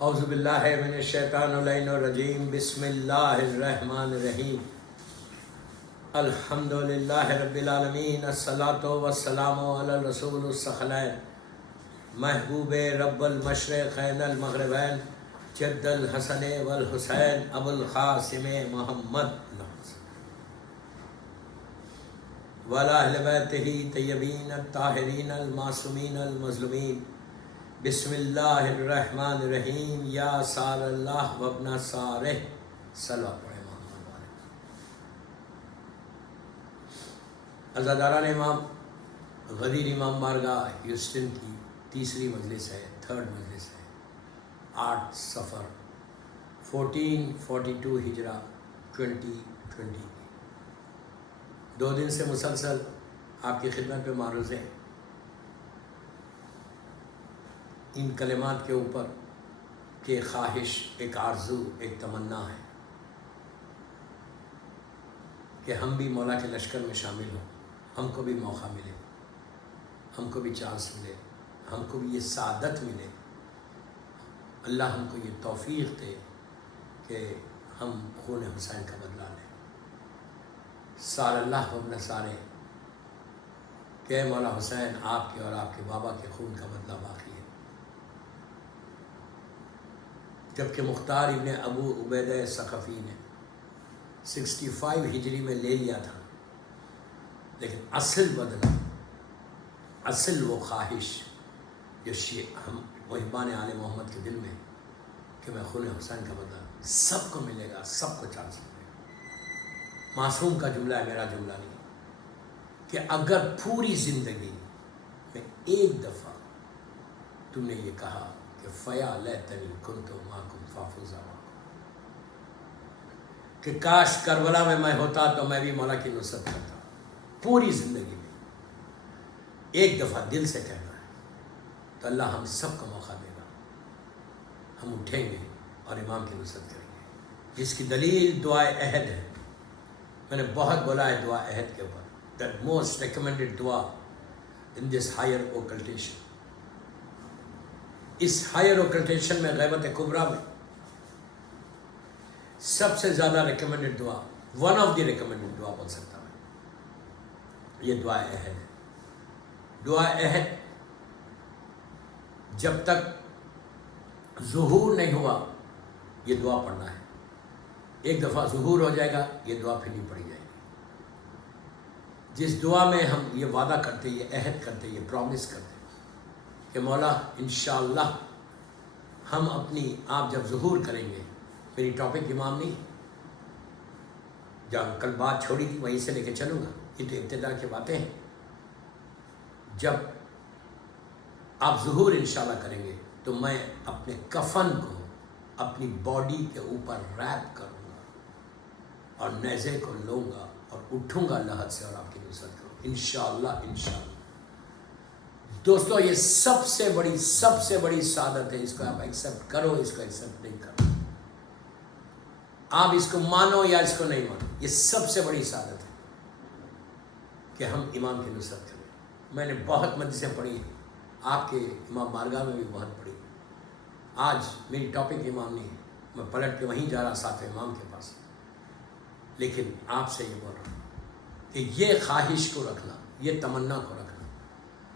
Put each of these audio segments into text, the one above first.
اعوذ باللہ من الشیطان اللعین الرجیم بسم اللہ الرحمن الرحیم الحمدللہ رب العالمین الصلاۃ والسلام علی الرسول الثقلین محبوب رب المشرقین المغربین جد الحسن والحسین ابو القاسم محمد وعلی اہل بیتہ طیبین الطاہرین المعصومین المظلومین بسم اللہ الرحمن الرحیم یا سار اللہ وابن سارہ صلوات پڑھیں محمد والے. عزاداران امام غدیر امام بارگاہ ہیوسٹن کی تیسری مجلس ہے، تھرڈ مجلس ہے، 8 صفر 1442 ہجرہ 2020 کی. 2 دن سے مسلسل آپ کی خدمت پہ معروض ہیں. ان کلمات کے اوپر کہ ایک خواہش، ایک آرزو، ایک تمنا ہے کہ ہم بھی مولا کے لشکر میں شامل ہوں، ہم کو بھی موقع ملے، ہم کو بھی چانس ملے، ہم کو بھی یہ سعادت ملے، اللہ ہم کو یہ توفیق دے کہ ہم خون حسین کا بدلہ لیں. سار اللہ وابن سارے کہ مولا حسین آپ کے اور آپ کے بابا کے خون کا بدلہ باقی ہے. جبکہ مختار ابن ابو عبیدہ ثقفی نے 65 ہجری میں لے لیا تھا، لیکن اصل بدلہ، اصل وہ خواہش جو ہم محبان آل محمد کے دل میں کہ میں خون حسین کا بدلہ سب کو ملے گا، سب کو چانس ملے گا. معصوم کا جملہ ہے، میرا جملہ نہیں، کہ اگر پوری زندگی میں ایک دفعہ تم نے یہ کہا کہ فیا لیتنی کنت معکم فافوز معکم، کہ کاش کربلا میں ہوتا تو میں بھی مولا کی نصرت کرتا. پوری زندگی میں ایک دفعہ دل سے کہنا ہے تو اللہ ہم سب کو موقع دے گا، ہم اٹھیں گے اور امام کی نصرت کریں گے. جس کی دلیل دعائے عہد ہے. میں نے بہت بولا ہے دعا عہد کے اوپر، the most recommended دعا in this higher occultation. اس ہائر اوکلٹیشن میں غیبت کبریٰ میں سب سے زیادہ ریکمنڈڈ دعا، ون آف دی ریکمنڈڈ دعا بول سکتا ہوں، یہ دعا عہد ہے. دعا عہد جب تک ظہور نہیں ہوا یہ دعا پڑھنا ہے. ایک دفعہ ظہور ہو جائے گا یہ دعا پھر نہیں پڑھی جائے گی. جس دعا میں ہم یہ وعدہ کرتے، یہ عہد کرتے، یہ پرومس کرتے کہ مولا انشاءاللہ ہم اپنی، آپ جب ظہور کریں گے، میری ٹاپک امام نہیں، جب کل بات چھوڑی تھی وہیں سے لے کے چلوں گا، یہ تو ابتدا کی باتیں ہیں. جب آپ ظہور انشاءاللہ کریں گے تو میں اپنے کفن کو اپنی باڈی کے اوپر ریپ کروں گا اور نیزے کو لوں گا اور اٹھوں گا لحد سے اور آپ کی نصرت کروں گا انشاءاللہ. انشاءاللہ دوستو یہ سب سے بڑی سعادت ہے. اس کو آپ ایکسیپٹ کرو، اس کو ایکسیپٹ نہیں کرو، آپ اس کو مانو یا اس کو نہیں مانو، یہ سب سے بڑی سعادت ہے کہ ہم امام کی نصرت کریں. میں نے بہت مجلسیں پڑھی ہیں، آپ کے امام بارگاہ میں بھی بہت پڑھی. آج میری ٹاپک امام نہیں ہے، میں پلٹ کے وہیں جا رہا ساتھ امام کے پاس، لیکن آپ سے یہ بول رہا ہوں کہ یہ خواہش کو رکھنا، یہ تمنا کو رکھنا،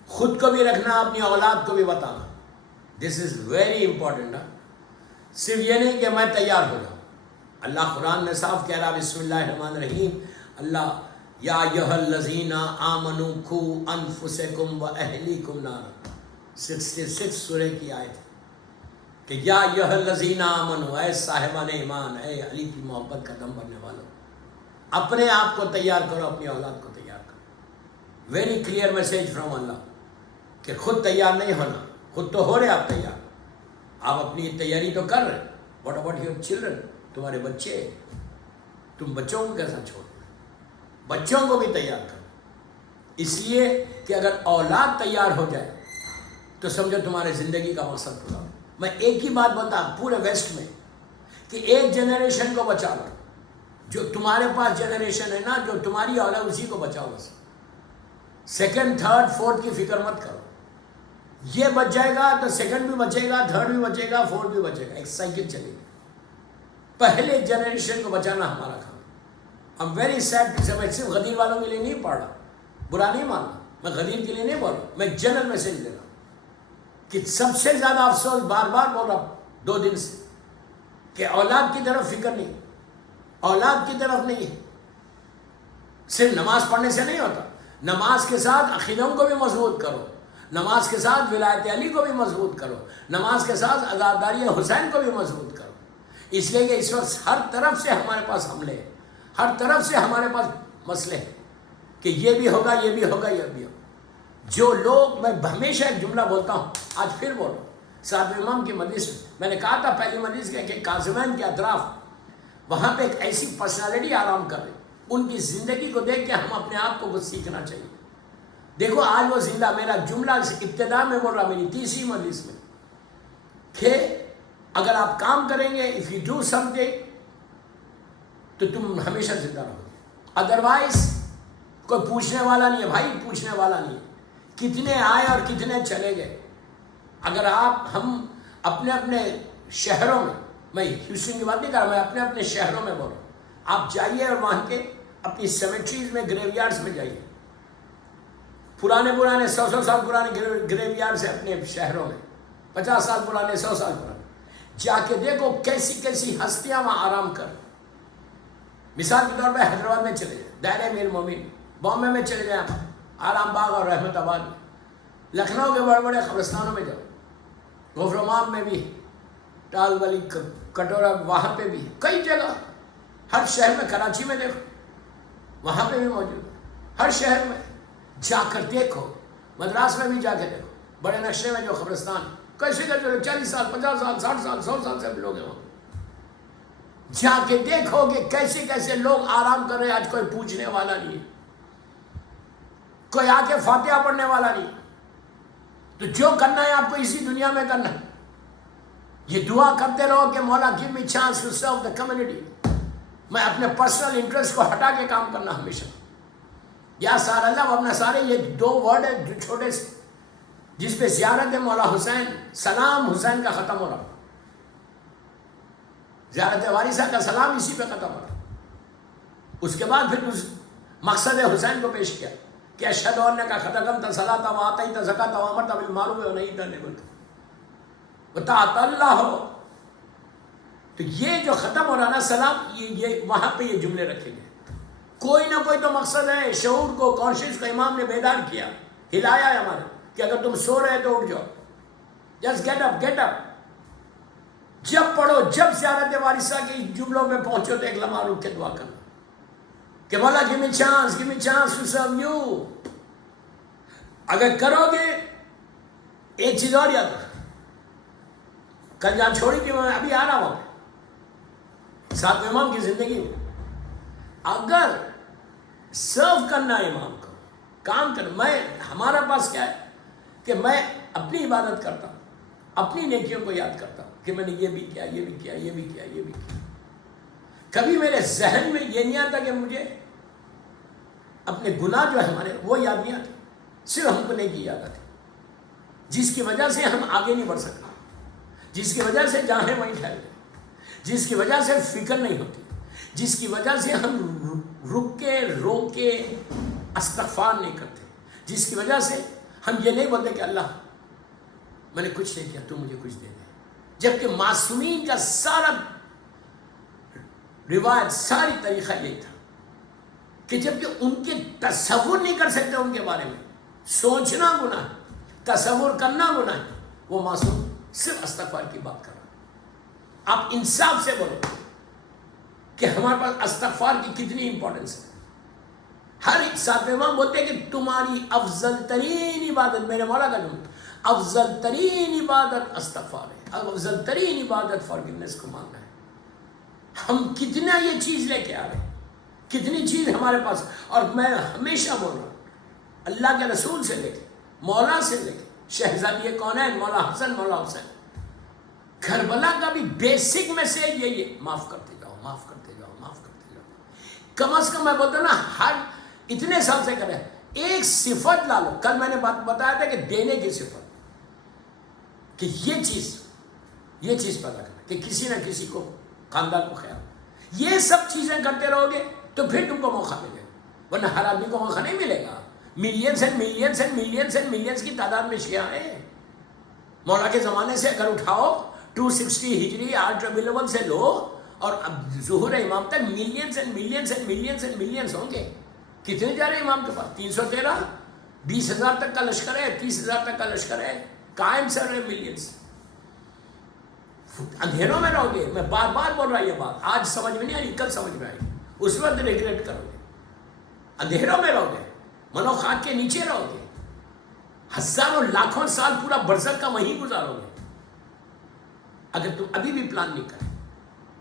خود کو بھی رکھنا، اپنی اولاد کو بھی بتانا. دس از ویری امپورٹنٹ. صرف یہ نہیں کہ میں تیار ہو جاؤں. اللہ قرآن میں صاف کہہ رہا، بسم اللہ الرحمن الرحیم، اللہ یا ایھا الذین آمنوا قوا انفسکم واہلیکم نارا، 66 سورہ کی آیت کہ یا ایھا الذین آمنوا، اے صاحبان ایمان، اے علی کی محبت کا دم بھرنے والوں، اپنے آپ کو تیار کرو، اپنی اولاد کو تیار کرو. ویری کلیئر میسج فرام اللہ کہ خود تیار نہیں ہونا. خود تو ہو رہے آپ تیار، آپ اپنی تیاری تو کر رہے. واٹ اباؤٹ یور چلڈرن، تمہارے بچے، تم بچوں کو کیسا چھوڑ دیں؟ بچوں کو بھی تیار کرو. اس لیے کہ اگر اولاد تیار ہو جائے تو سمجھو تمہارے زندگی کا مقصد پورا ہو. میں ایک ہی بات بتا پورے ویسٹ میں کہ ایک جنریشن کو بچا لو. جو تمہارے پاس جنریشن ہے نا، جو تمہاری اولاد، اسی کو بچاؤ بس. سیکنڈ، تھرڈ، فورتھ کی فکر مت کرو. یہ بچ جائے گا تو سیکنڈ بھی بچے گا، تھرڈ بھی بچے گا، فورتھ بھی بچے گا، ایک سائیکل چلے گی۔ پہلے جنریشن کو بچانا ہمارا کام۔ I'm very sad کہ میں صرف غدیر والوں کے لیے نہیں پڑھ رہا، برا نہیں ماننا، میں غدیر کے لیے نہیں بول رہا، میں جنرل میسج دے رہا ہوں کہ سب سے زیادہ افسوس بار بار بول رہا ہوں 2 دن سے کہ اولاد کی طرف فکر نہیں، اولاد کی طرف نہیں ہے۔ صرف نماز پڑھنے سے نہیں ہوتا، نماز کے ساتھ عقیدوں کو بھی مضبوط کرو، نماز کے ساتھ ولایت علی کو بھی مضبوط کرو، نماز کے ساتھ عزاداری حسین کو بھی مضبوط کرو۔ اس لیے کہ اس وقت ہر طرف سے ہمارے پاس حملے ہیں، ہر طرف سے ہمارے پاس مسئلے ہیں کہ یہ بھی ہوگا، یہ بھی ہوگا، یہ بھی ہوگا۔ جو لوگ، میں ہمیشہ ایک جملہ بولتا ہوں، آج پھر بولو، ساتویں امام کی مجلس میں نے کہا تھا پہلی مجلس کہ کاظمین کے اطراف وہاں پہ ایک ایسی پرسنالٹی آرام کر رہی، ان کی زندگی کو دیکھ کے ہم اپنے آپ کو کچھ سیکھنا چاہیے۔ دیکھو آج وہ زندہ، میرا جملہ ابتدا میں بول رہا، میری تیسری مجلس میں، کہ اگر آپ کام کریں گے، if you do something، تو تم ہمیشہ زندہ رہو گے، ادروائز کوئی پوچھنے والا نہیں ہے بھائی، پوچھنے والا نہیں ہے، کتنے آئے اور کتنے چلے گئے۔ اگر ہم اپنے اپنے شہروں میں، میں ہیوسٹن کی بات نہیں کر رہا، میں اپنے اپنے شہروں میں بول رہا ہوں، آپ جائیے اور وہاں کے اپنی سیمیٹریز میں، گریو یارڈس میں جائیے، پرانے 100 سال پرانے گریو یارڈس ہیں اپنے شہروں میں، 50 سال پرانے، 100 سال پرانے، جا کے دیکھو کیسی کیسی ہستیاں وہاں آرام کر۔ مثال کے طور پہ حیدرآباد میں چلے جائیں، دائرہ امیر المومنین، بامبے میں چلے جائیں، آرام باغ اور رحمت آباد میں، لکھنؤ کے بڑے بڑے قبرستانوں میں جاؤ، غفرمام میں بھی، ٹال ولی، کٹورا، وہاں پہ بھی، کئی جگہ، ہر شہر میں، کراچی میں دیکھو، وہاں پہ بھی موجود ہے، ہر شہر میں جا کر دیکھو، مدراس میں بھی جا کے دیکھو، بڑے نقشے میں جو قبرستان، کیسے کیسے 40 سال، 50 سال، 60 سال، 100 سال سے لوگ ہیں وہاں، جا کے دیکھو کہ کیسے کیسے لوگ آرام کر رہے ہیں۔ آج کوئی پوچھنے والا نہیں ہے، کوئی آ کے فاتحہ پڑھنے والا نہیں، تو جو کرنا ہے آپ کو اسی دنیا میں کرنا ہے۔ یہ دعا کرتے رہو کہ مولا give me chance to serve the community، میں اپنے پرسنل انٹرسٹ کو ہٹا کے کام کرنا ہمیشہ۔ یا سار اللہ و اپنا سارے، یہ 2 ورڈ ہے جو چھوٹے سے، جس پہ زیارت مولا حسین، سلام حسین کا ختم ہو رہا، زیارت وارثہ کا سلام اسی پہ ختم ہو رہا۔ اس کے بعد پھر مقصد حسین کو پیش کیا کہ اشہد انک قد اقمت الصلاۃ وآتیت الزکاۃ وامرت بالمعروف ونہیت عن المنکر وطاعت اللہ ہو۔ تو یہ جو ختم ہو رہا نا سلام، یہ وہاں پہ یہ جملے رکھے گئے، کوئی نہ کوئی تو مقصد ہے۔ شعور کو، کانشیس کو امام نے بیدار کیا، ہلایا ہے ہمارے کہ اگر تم سو رہے تو اٹھ جاؤ، just get up, get up. جب پڑھو، جب زیارت وارثہ کے جملوں میں پہنچو تو ایک لمحہ رک کے دعا کرنا کہ مولا give me chance to serve you۔ اگر کرو گے، ایک چیز اور یاد رکھو، کل جہاں چھوڑی تھی میں ابھی آ رہا ہوں، ساتویں امام کی زندگی میں اگر سرو کرنا ہے امام کو، کام کرنا، ہمارا پاس کیا ہے کہ میں اپنی عبادت کرتا ہوں، اپنی نیکیوں کو یاد کرتا ہوں کہ میں نے یہ بھی کیا، یہ بھی کیا، یہ بھی کیا، یہ بھی کیا۔ کبھی میرے ذہن میں یہ نہیں آتا کہ مجھے اپنے گناہ جو ہے ہمارے وہ یاد نہیں آتے، صرف ہم کو نیکی یاد آتی، جس کی وجہ سے ہم آگے نہیں بڑھ سکتے، جس کی وجہ سے جاہیں وہیں ٹھہر گئے، جس کی وجہ سے فکر نہیں ہوتی، جس کی وجہ سے ہم رک کے رو کے استغفار نہیں کرتے، جس کی وجہ سے ہم یہ نہیں بولتے کہ اللہ میں نے کچھ نہیں کیا، تو مجھے کچھ دے دے۔ جبکہ معصومین کا سارا روایت، ساری طریقہ یہی تھا کہ جبکہ ان کے تصور نہیں کر سکتے ان کے بارے میں، سوچنا گناہ ہے، تصور کرنا گناہ ہے، وہ معصوم صرف استغفار کی بات کر رہا ہے۔ آپ انصاف سے بولو کہ ہمارے پاس استغفار کی کتنی امپورٹنس ہے۔ ہر ایک ساتھ امام بولتے ہیں کہ تمہاری افضل ترین عبادت، میرے مولا کا جملہ، افضل ترین عبادت استغفار ہے، افضل ترین عبادت فارگیونیس کو مانگنا ہے۔ ہم کتنا یہ چیز لے کے آ رہے ہیں، کتنی چیز ہمارے پاس، اور میں ہمیشہ بول رہا ہوں اللہ کے رسول سے لے کے، مولا سے لے کے، شہزادی کونین مولا حسن مولا حسین، کربلا کا بھی بیسک میسج یہی ہے، معاف کرتے جاؤ، معاف کرتے جاؤ، معاف کرتے جاؤ۔ کم از کم میں بولتا ہوں نا، ہر اتنے سال سے کرے ایک صفت لا لو۔ کل میں نے بتایا تھا کہ دینے کی صفت، کہ یہ چیز پیدا کرنا کہ کسی نہ کسی کو خاندان کو خیال. یہ سب چیزیں کرتے رہو گے تو پھر تم کو موقع ملے گا, ورنہ ہر آدمی کو موقع نہیں ملے گا. Millions and millions and millions and millions کی تعداد میں شیعہ ہیں. مولا کے زمانے سے اگر اٹھاؤ 260 ہجری آج ربیع الاول سے لو اور اب ظہور امام تک millions and millions and millions and millions ہوں گے. کتنے جا رہے ہیں امام کے پاس؟ 313. 20,000 تک کا لشکر ہے, 30,000 تک کا لشکر ہے, قائم سر رہے ملینز. اندھیروں میں رہو گے. میں بار بار بول رہا یہ بات, آج سمجھ میں نہیں آئی, کل سمجھ میں آئی, اس وقت ریگریٹ کرو گے. اندھیروں میں رہو گے, منو خاک کے نیچے رہو گے, ہزاروں لاکھوں سال پورا برزخ کا وہیں گزارو گے اگر تم ابھی بھی پلان نہیں کرے.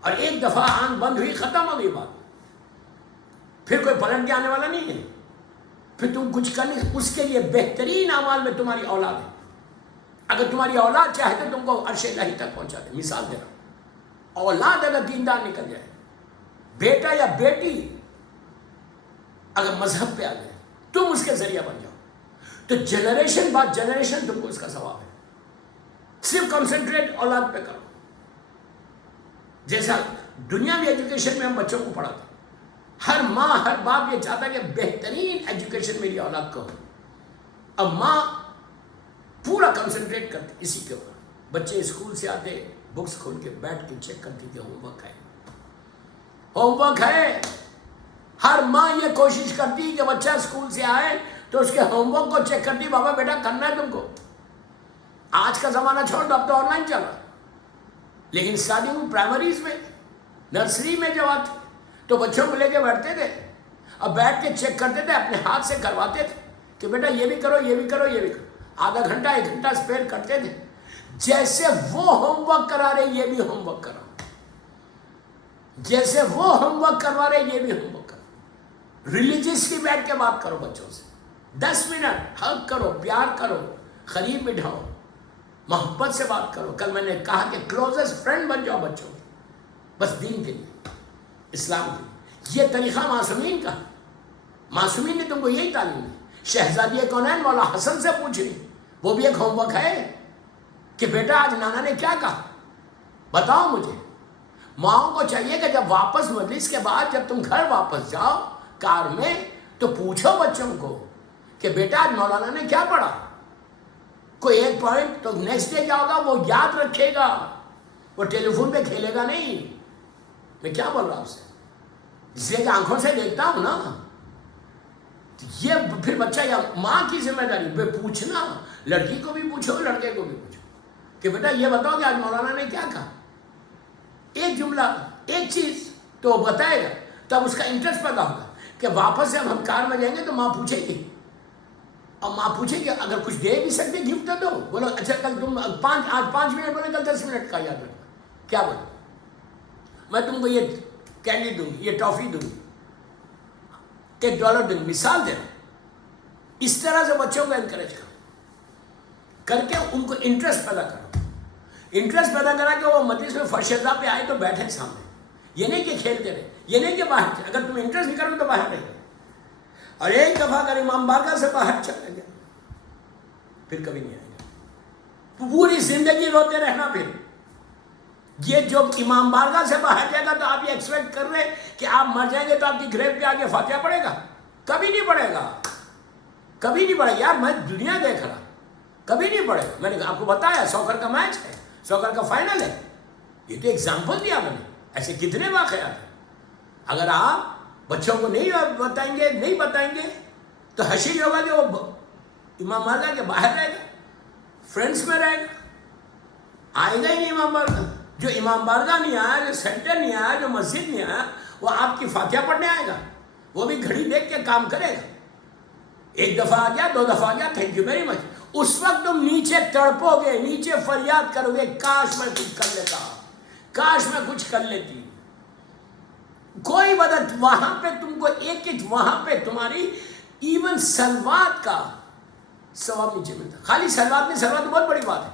اور ایک دفعہ آنکھ بند ہوئی, ختم ہو گئی بات, پھر کوئی پلٹ کے آنے والا نہیں ہے. پھر تم کچھ کر نہیں. اس کے لیے بہترین اعمال میں تمہاری اولاد ہے. اگر تمہاری اولاد چاہے تو تم کو عرش الہی تک پہنچا دے. مثال دے رہا ہوں, اولاد اگر دیندار نکل جائے, بیٹا یا بیٹی اگر مذہب پہ آ جائے, تم اس کے ذریعہ بن جاؤ, تو جنریشن بعد جنریشن تم کو اس کا ثواب ہے. صرف کنسنٹریٹ اولاد پہ کرو. جیسا دنیاوی ایجوکیشن میں ہم بچوں کو پڑھاتے, ہر ماں ہر باپ یہ چاہتا ہے کہ بہترین ایجوکیشن میری اولاد کو ہو. اب ماں پورا کنسنٹریٹ کرتی اسی کے اوپر. بچے اسکول سے آتے, بکس کھول کے بیٹھ کے چیک کرتی کہ ہوم ورک ہے, ہوم ورک ہے. ہر ماں یہ کوشش کرتی کہ بچہ اسکول سے آئے تو اس کے ہوم ورک کو چیک کرتی, بابا بیٹا کرنا ہے تم کو. آج کا زمانہ چھوڑ دو, اب تو آن لائن چل رہا. لیکن اسٹارٹنگ پرائمریز میں, نرسری میں جب آتے تو بچوں کو لے کے بیٹھتے تھے, اب بیٹھ کے چیک کرتے تھے, اپنے ہاتھ سے کرواتے تھے کہ بیٹا یہ بھی کرو, یہ بھی کرو, یہ بھی کرو. آدھا گھنٹہ 1 گھنٹہ اسپیئر کرتے تھے. جیسے وہ ہوم ورک کرا رہے یہ بھی ہوم ورک کرو, جیسے وہ ہوم ورک کروا رہے یہ بھی ہوم ورک کرو. ریلیجیسلی بیٹھ کے بات کرو بچوں سے, 10 منٹ ہگ کرو, پیار کرو, قریب بٹھاؤ, محبت سے بات کرو. کل میں نے کہا کہ کلوزسٹ فرینڈ بن جاؤ بچوں کے, بس دین کے لیے, اسلام کے لیے. یہ طریقہ معصومین کا. معصومین نے تم کو یہی تعلیم دی. شہزادی کونین مولا حسن سے پوچھ رہی, وہ بھی ایک ہوم ورک ہے کہ بیٹا آج نانا نے کیا کہا, بتاؤ مجھے. ماؤں کو چاہیے کہ جب واپس مجلس کے بعد جب تم گھر واپس جاؤ کار میں, تو پوچھو بچوں کو کہ بیٹا آج مولانا نے کیا پڑھا. کوئی ایک پوائنٹ تو نیکسٹ ڈے کیا ہوگا وہ یاد رکھے گا, وہ ٹیلی فون پہ کھیلے گا نہیں. میں کیا بول رہا ہوں آپ سے, اس لیے کہ آنکھوں سے دیکھتا ہوں نا. یہ پھر بچہ یا ماں کی ذمہ داری پوچھنا, لڑکی کو بھی پوچھو, لڑکے کو بھی پوچھو کہ بیٹا یہ بتاؤ کہ آج مولانا نے کیا کہا. ایک جملہ, ایک چیز تو وہ بتائے گا, تب اس کا انٹرسٹ پیدا ہوگا کہ واپس جب ہم کار میں جائیں گے تو ماں پوچھے گی, اور ماں پوچھے گی اگر کچھ دے بھی سکتے گفٹ تو دو. بولو اچھا کل تم آج 5 منٹ بولے, کل 10 منٹ کا یاد رکھنا. کیا بولو, میں تم کو یہ کینڈی دوں گی, یہ ٹافی دوں گی, $1 دوں گی. مثال دے رہا ہوں. اس طرح سے بچوں کو انکریج کرو, کر کے ان کو انٹرسٹ پیدا کرو. انٹرسٹ پیدا کرا کہ وہ مجلس میں فرشدہ پہ آئے تو بیٹھے سامنے. یہ نہیں کہ کھیلتے رہے, یہ نہیں کہ باہر. اگر تم انٹرسٹ نہیں کرو تو باہر رہے. اور ایک دفعہ اگر امام بارگاہ سے باہر چلے گئے پھر کبھی نہیں آئے گا. پوری زندگی روتے رہنا. پھر یہ جو امام بارگاہ سے باہر جائے گا تو آپ یہ ایکسپیکٹ کر رہے کہ آپ مر جائیں گے تو آپ کی گریو پہ آگے فاتحہ پڑے گا. کبھی نہیں پڑے گا, کبھی نہیں پڑے گا. یار میں دنیا دیکھ رہا, کبھی نہیں پڑے گا. میں نے آپ کو بتایا سوکر کا میچ ہے, سوکر کا فائنل ہے. یہ تو ایگزامپل دیا میں نے, ایسے کتنے واقعات ہیں. اگر آپ بچوں کو نہیں بتائیں گے تو حشر ہوگا کہ وہ امام بارگاہ کے باہر رہے گا, فرینڈس میں رہے گا, آئے گا ہی نہیں امام بارگاہ. جو امام بارگاہ نہیں آیا, جو سینٹر نہیں آیا, جو مسجد نہیں آیا, وہ آپ کی فاتحہ پڑھنے آئے گا. وہ بھی گھڑی دیکھ کے کام کرے گا. 1 دفعہ آ گیا, 2 دفعہ آ گیا, تھینک یو ویری مچ. اس وقت تم نیچے تڑپو گے, نیچے فریاد کرو گے, کاش میں کچھ کر لیتا, کاش میں کچھ کر لیتی. کوئی مدد وہاں پہ تم کو ایک وہاں پہ تمہاری ایون سلوات کا ثواب نیچے ملتا. خالی سلوات نہیں, سلوات بہت بڑی بات ہے.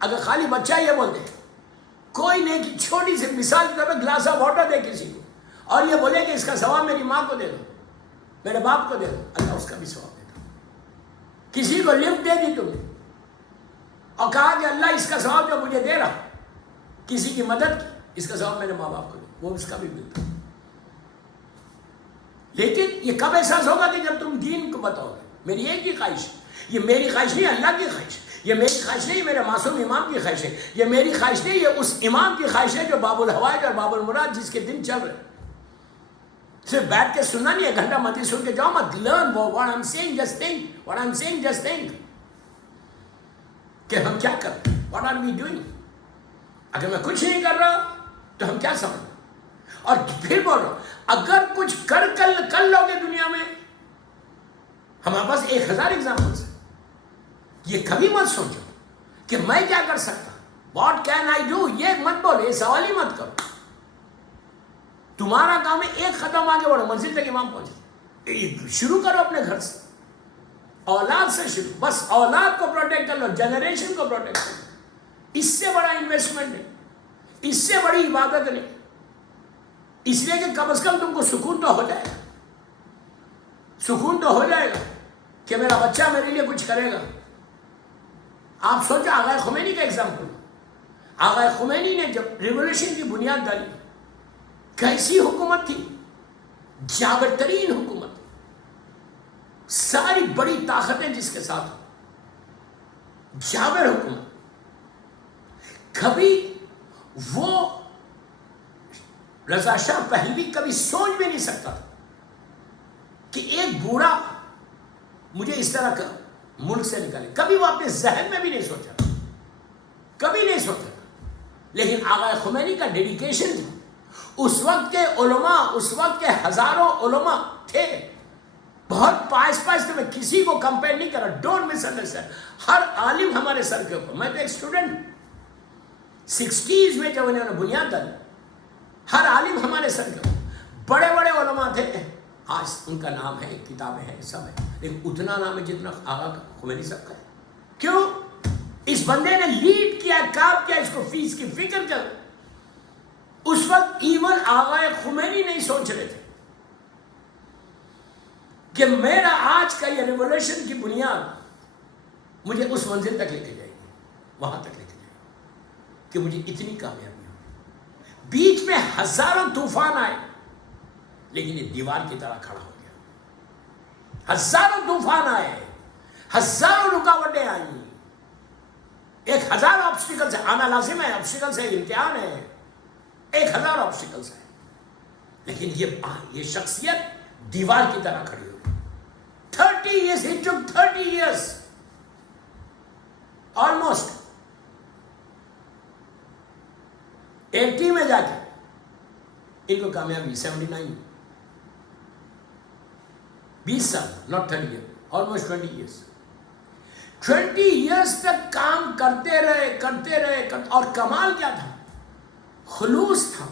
اگر خالی بچہ یہ بولتے کوئی نہیں کہ چھوٹی سی مثال کے طور پہ گلاس آف واٹر دے کسی کو اور یہ بولے کہ اس کا ثواب میری ماں کو دے دو, میرے باپ کو دے دو, اللہ اس کا بھی ثواب دیتا. کسی کو لفٹ دے دی تم نے اور کہا کہ اللہ اس کا ثواب جو مجھے دے رہا کسی کی مدد کی، اس کا ثواب میرے ماں باپ کو دے، وہ اس کا بھی ملتا. لیکن یہ کب احساس ہوگا کہ جب تم دین کو بتاؤ گے. میری ایک ہی خواہش ہے، یہ میری خواہش نہیں، اللہ کی خواہش ہے. یہ میری خواہش نہیں، میرے معصوم امام کی خواہش ہے. یہ میری خواہش نہیں، یہ اس امام کی خواہش ہے جو باب الحوائج اور باب المراد جس کے دن چل رہے. صرف بیٹھ کے سننا نہیں ہے، گھنٹہ مت سن کے جاؤ مت. Learn what I'm saying, just think what I'm saying, just think کہ ہم کیا کر رہے ہیں. What are we doing؟ اگر میں کچھ نہیں کر رہا تو ہم کیا سمجھ. اور پھر بول رہا ہوں، اگر کچھ کر لو گے دنیا میں، ہمارے پاس 1000 ایگزامپلس ہیں. یہ کبھی مت سوچو کہ میں کیا کر سکتا، واٹ کین آئی ڈو. یہ مت بولو، یہ سوال ہی مت کرو. تمہارا کام ہے ایک قدم آگے بڑھو، منزل تک امام پہنچے. شروع کرو اپنے گھر سے، اولاد سے شروع. بس اولاد کو پروٹیکٹ کر لو، جنریشن کو پروٹیکٹ کر لو. اس سے بڑا انویسٹمنٹ نہیں، اس سے بڑی عبادت نہیں. اس لیے کہ کم از کم تم کو سکون تو ہو جائے گا، سکون تو ہو جائے گا کہ میرا بچہ میرے لیے کچھ کرے گا. آپ سوچو آغا خمینی کا ایگزامپل. آغا خمینی نے جب ریولوشن کی بنیاد ڈالی، کیسی حکومت تھی، جابر ترین حکومت. ساری بڑی طاقتیں جس کے ساتھ جابر حکومت. کبھی وہ رضا شاہ پہلوی کبھی سوچ بھی نہیں سکتا تھا کہ ایک بوڑھا مجھے اس طرح کا ملک سے نکالے. کبھی وہ اپنے ذہن میں بھی نہیں سوچا، کبھی نہیں سوچا. لیکن آغا خمینی کا ڈیڈیکیشن تھا. اس وقت کے علماء، اس وقت کے ہزاروں علماء تھے، بہت پائس تھے. میں کسی کو کمپیئر نہیں کر رہا، ڈونٹ مس انڈرسٹینڈ. ہر عالم ہمارے سر کے اوپر. میں تو ایک اسٹوڈنٹ 60s میں جب انہوں نے بنیاد ڈالی، ہر عالم ہمارے سر کے اوپر. بڑے بڑے علماء تھے، آج ان کا نام ہے، کتابیں ہیں، سب ہے، لیکن اتنا نام ہے جتنا آغا خمینی صاحب کا ہے. کیوں؟ اس بندے نے لیڈ کیا، کام کیا. اس کو فیس کی فکر کر. اس وقت ایون آغا خمینی نہیں سوچ رہے تھے کہ میرا آج کا یہ ریولوشن کی بنیاد مجھے اس منزل تک لے کے جائے گی، وہاں تک لے کے جائے گی کہ مجھے اتنی کامیابی ہو. بیچ میں ہزاروں طوفان آئے، لیکن یہ دیوار کی طرح کھڑا ہو گیا. ہزاروں طوفان آئے، ہزاروں رکاوٹیں آئیں، 1000 آبسٹیکلز ہے. آنا لازم ہے، آبسٹیکلز ہے، امتحان ہے، 1000 آبسٹیکلز ہیں. لیکن یہ شخصیت دیوار کی طرح کھڑی ہو گئی. 30 years, it took 30 years almost. 80 میں جا کے ان کو کامیابی. 79 20 سال، not 30 years, almost 20 years. 20 years تک کام کرتے رہے. اور کمال کیا تھا؟ خلوص تھا،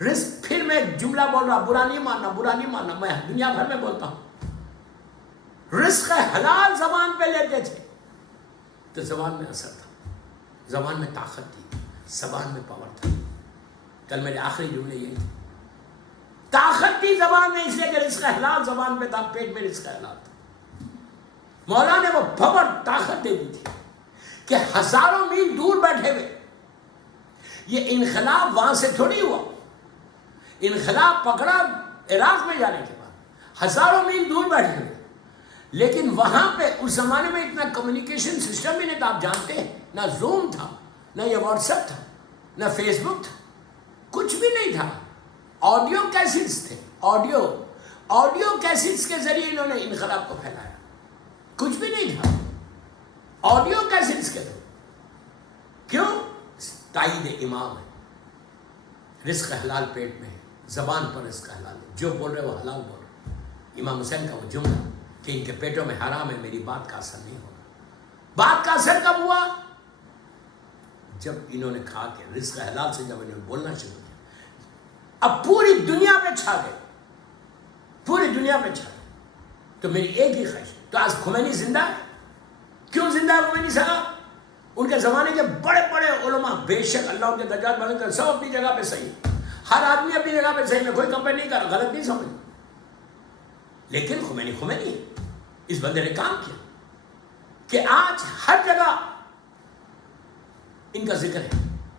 رزق. پھر میں جملہ بول رہا، برا نہیں ماننا، میں دنیا بھر میں بولتا ہوں. رزق حلال زبان پہ لیتے تھے تو زبان میں اثر تھا، زبان میں طاقت تھی، زبان میں پاور تھا. کل میرے آخری جملے یہی تھے. طاقت تھی زبان میں، اس لیے کہ رزق حلال زبان پہ تھا، پیٹ میں رزق حلال تھا. مولا نے وہ پاور، طاقت دے دی تھی کہ ہزاروں میل دور بیٹھے ہوئے. یہ انقلاب وہاں سے تھوڑی ہوا. انقلاب پکڑا عراق میں جانے کے بعد، ہزاروں میل دور بیٹھے ہوئے. لیکن وہاں پہ اس زمانے میں اتنا کمیونیکیشن سسٹم ہی نہیں تھا. آپ جانتے ہیں، نہ زوم تھا، نہ یہ واٹس ایپ تھا، نہ فیس بک تھا، کچھ بھی نہیں تھا. آڈیو کیسٹس تھے، آڈیو کیسٹس کے ذریعے انہوں نے انقلاب کو پھیلایا. کچھ بھی نہیں تھا، آڈیو کیسٹس کے تھے. کیوں؟ تائید امام ہے. رزق حلال پیٹ میں ہے، زبان پر رزق حلال ہے. جو بول رہے وہ حلال بول رہے. امام حسین کا وہ جملہ کہ ان کے پیٹوں میں حرام ہے، میری بات کا اثر نہیں ہوگا. بات کا اثر کب ہوا؟ جب انہوں نے کہا کہ رزق حلال سے جب انہوں نے بولنا شروع کیا. اب پوری دنیا پہ چھا گئے، پوری دنیا پہ چھا گئے. تو میری ایک ہی خواہش. تو آج خمینی زندہ ہے. کیوں زندہ ہے خمینی صاحب؟ ان کے زمانے کے بڑے بڑے علماء، بے شک اللہ ان کے درجات بلند کر، سب اپنی جگہ پہ صحیح، ہر آدمی اپنی جگہ پہ صحیح. میں کوئی کمپیئر نہیں کر رہا، غلط نہیں سمجھ. لیکن خمینی اس بندے نے کام کیا کہ آج ہر جگہ ان کا ذکر ہے،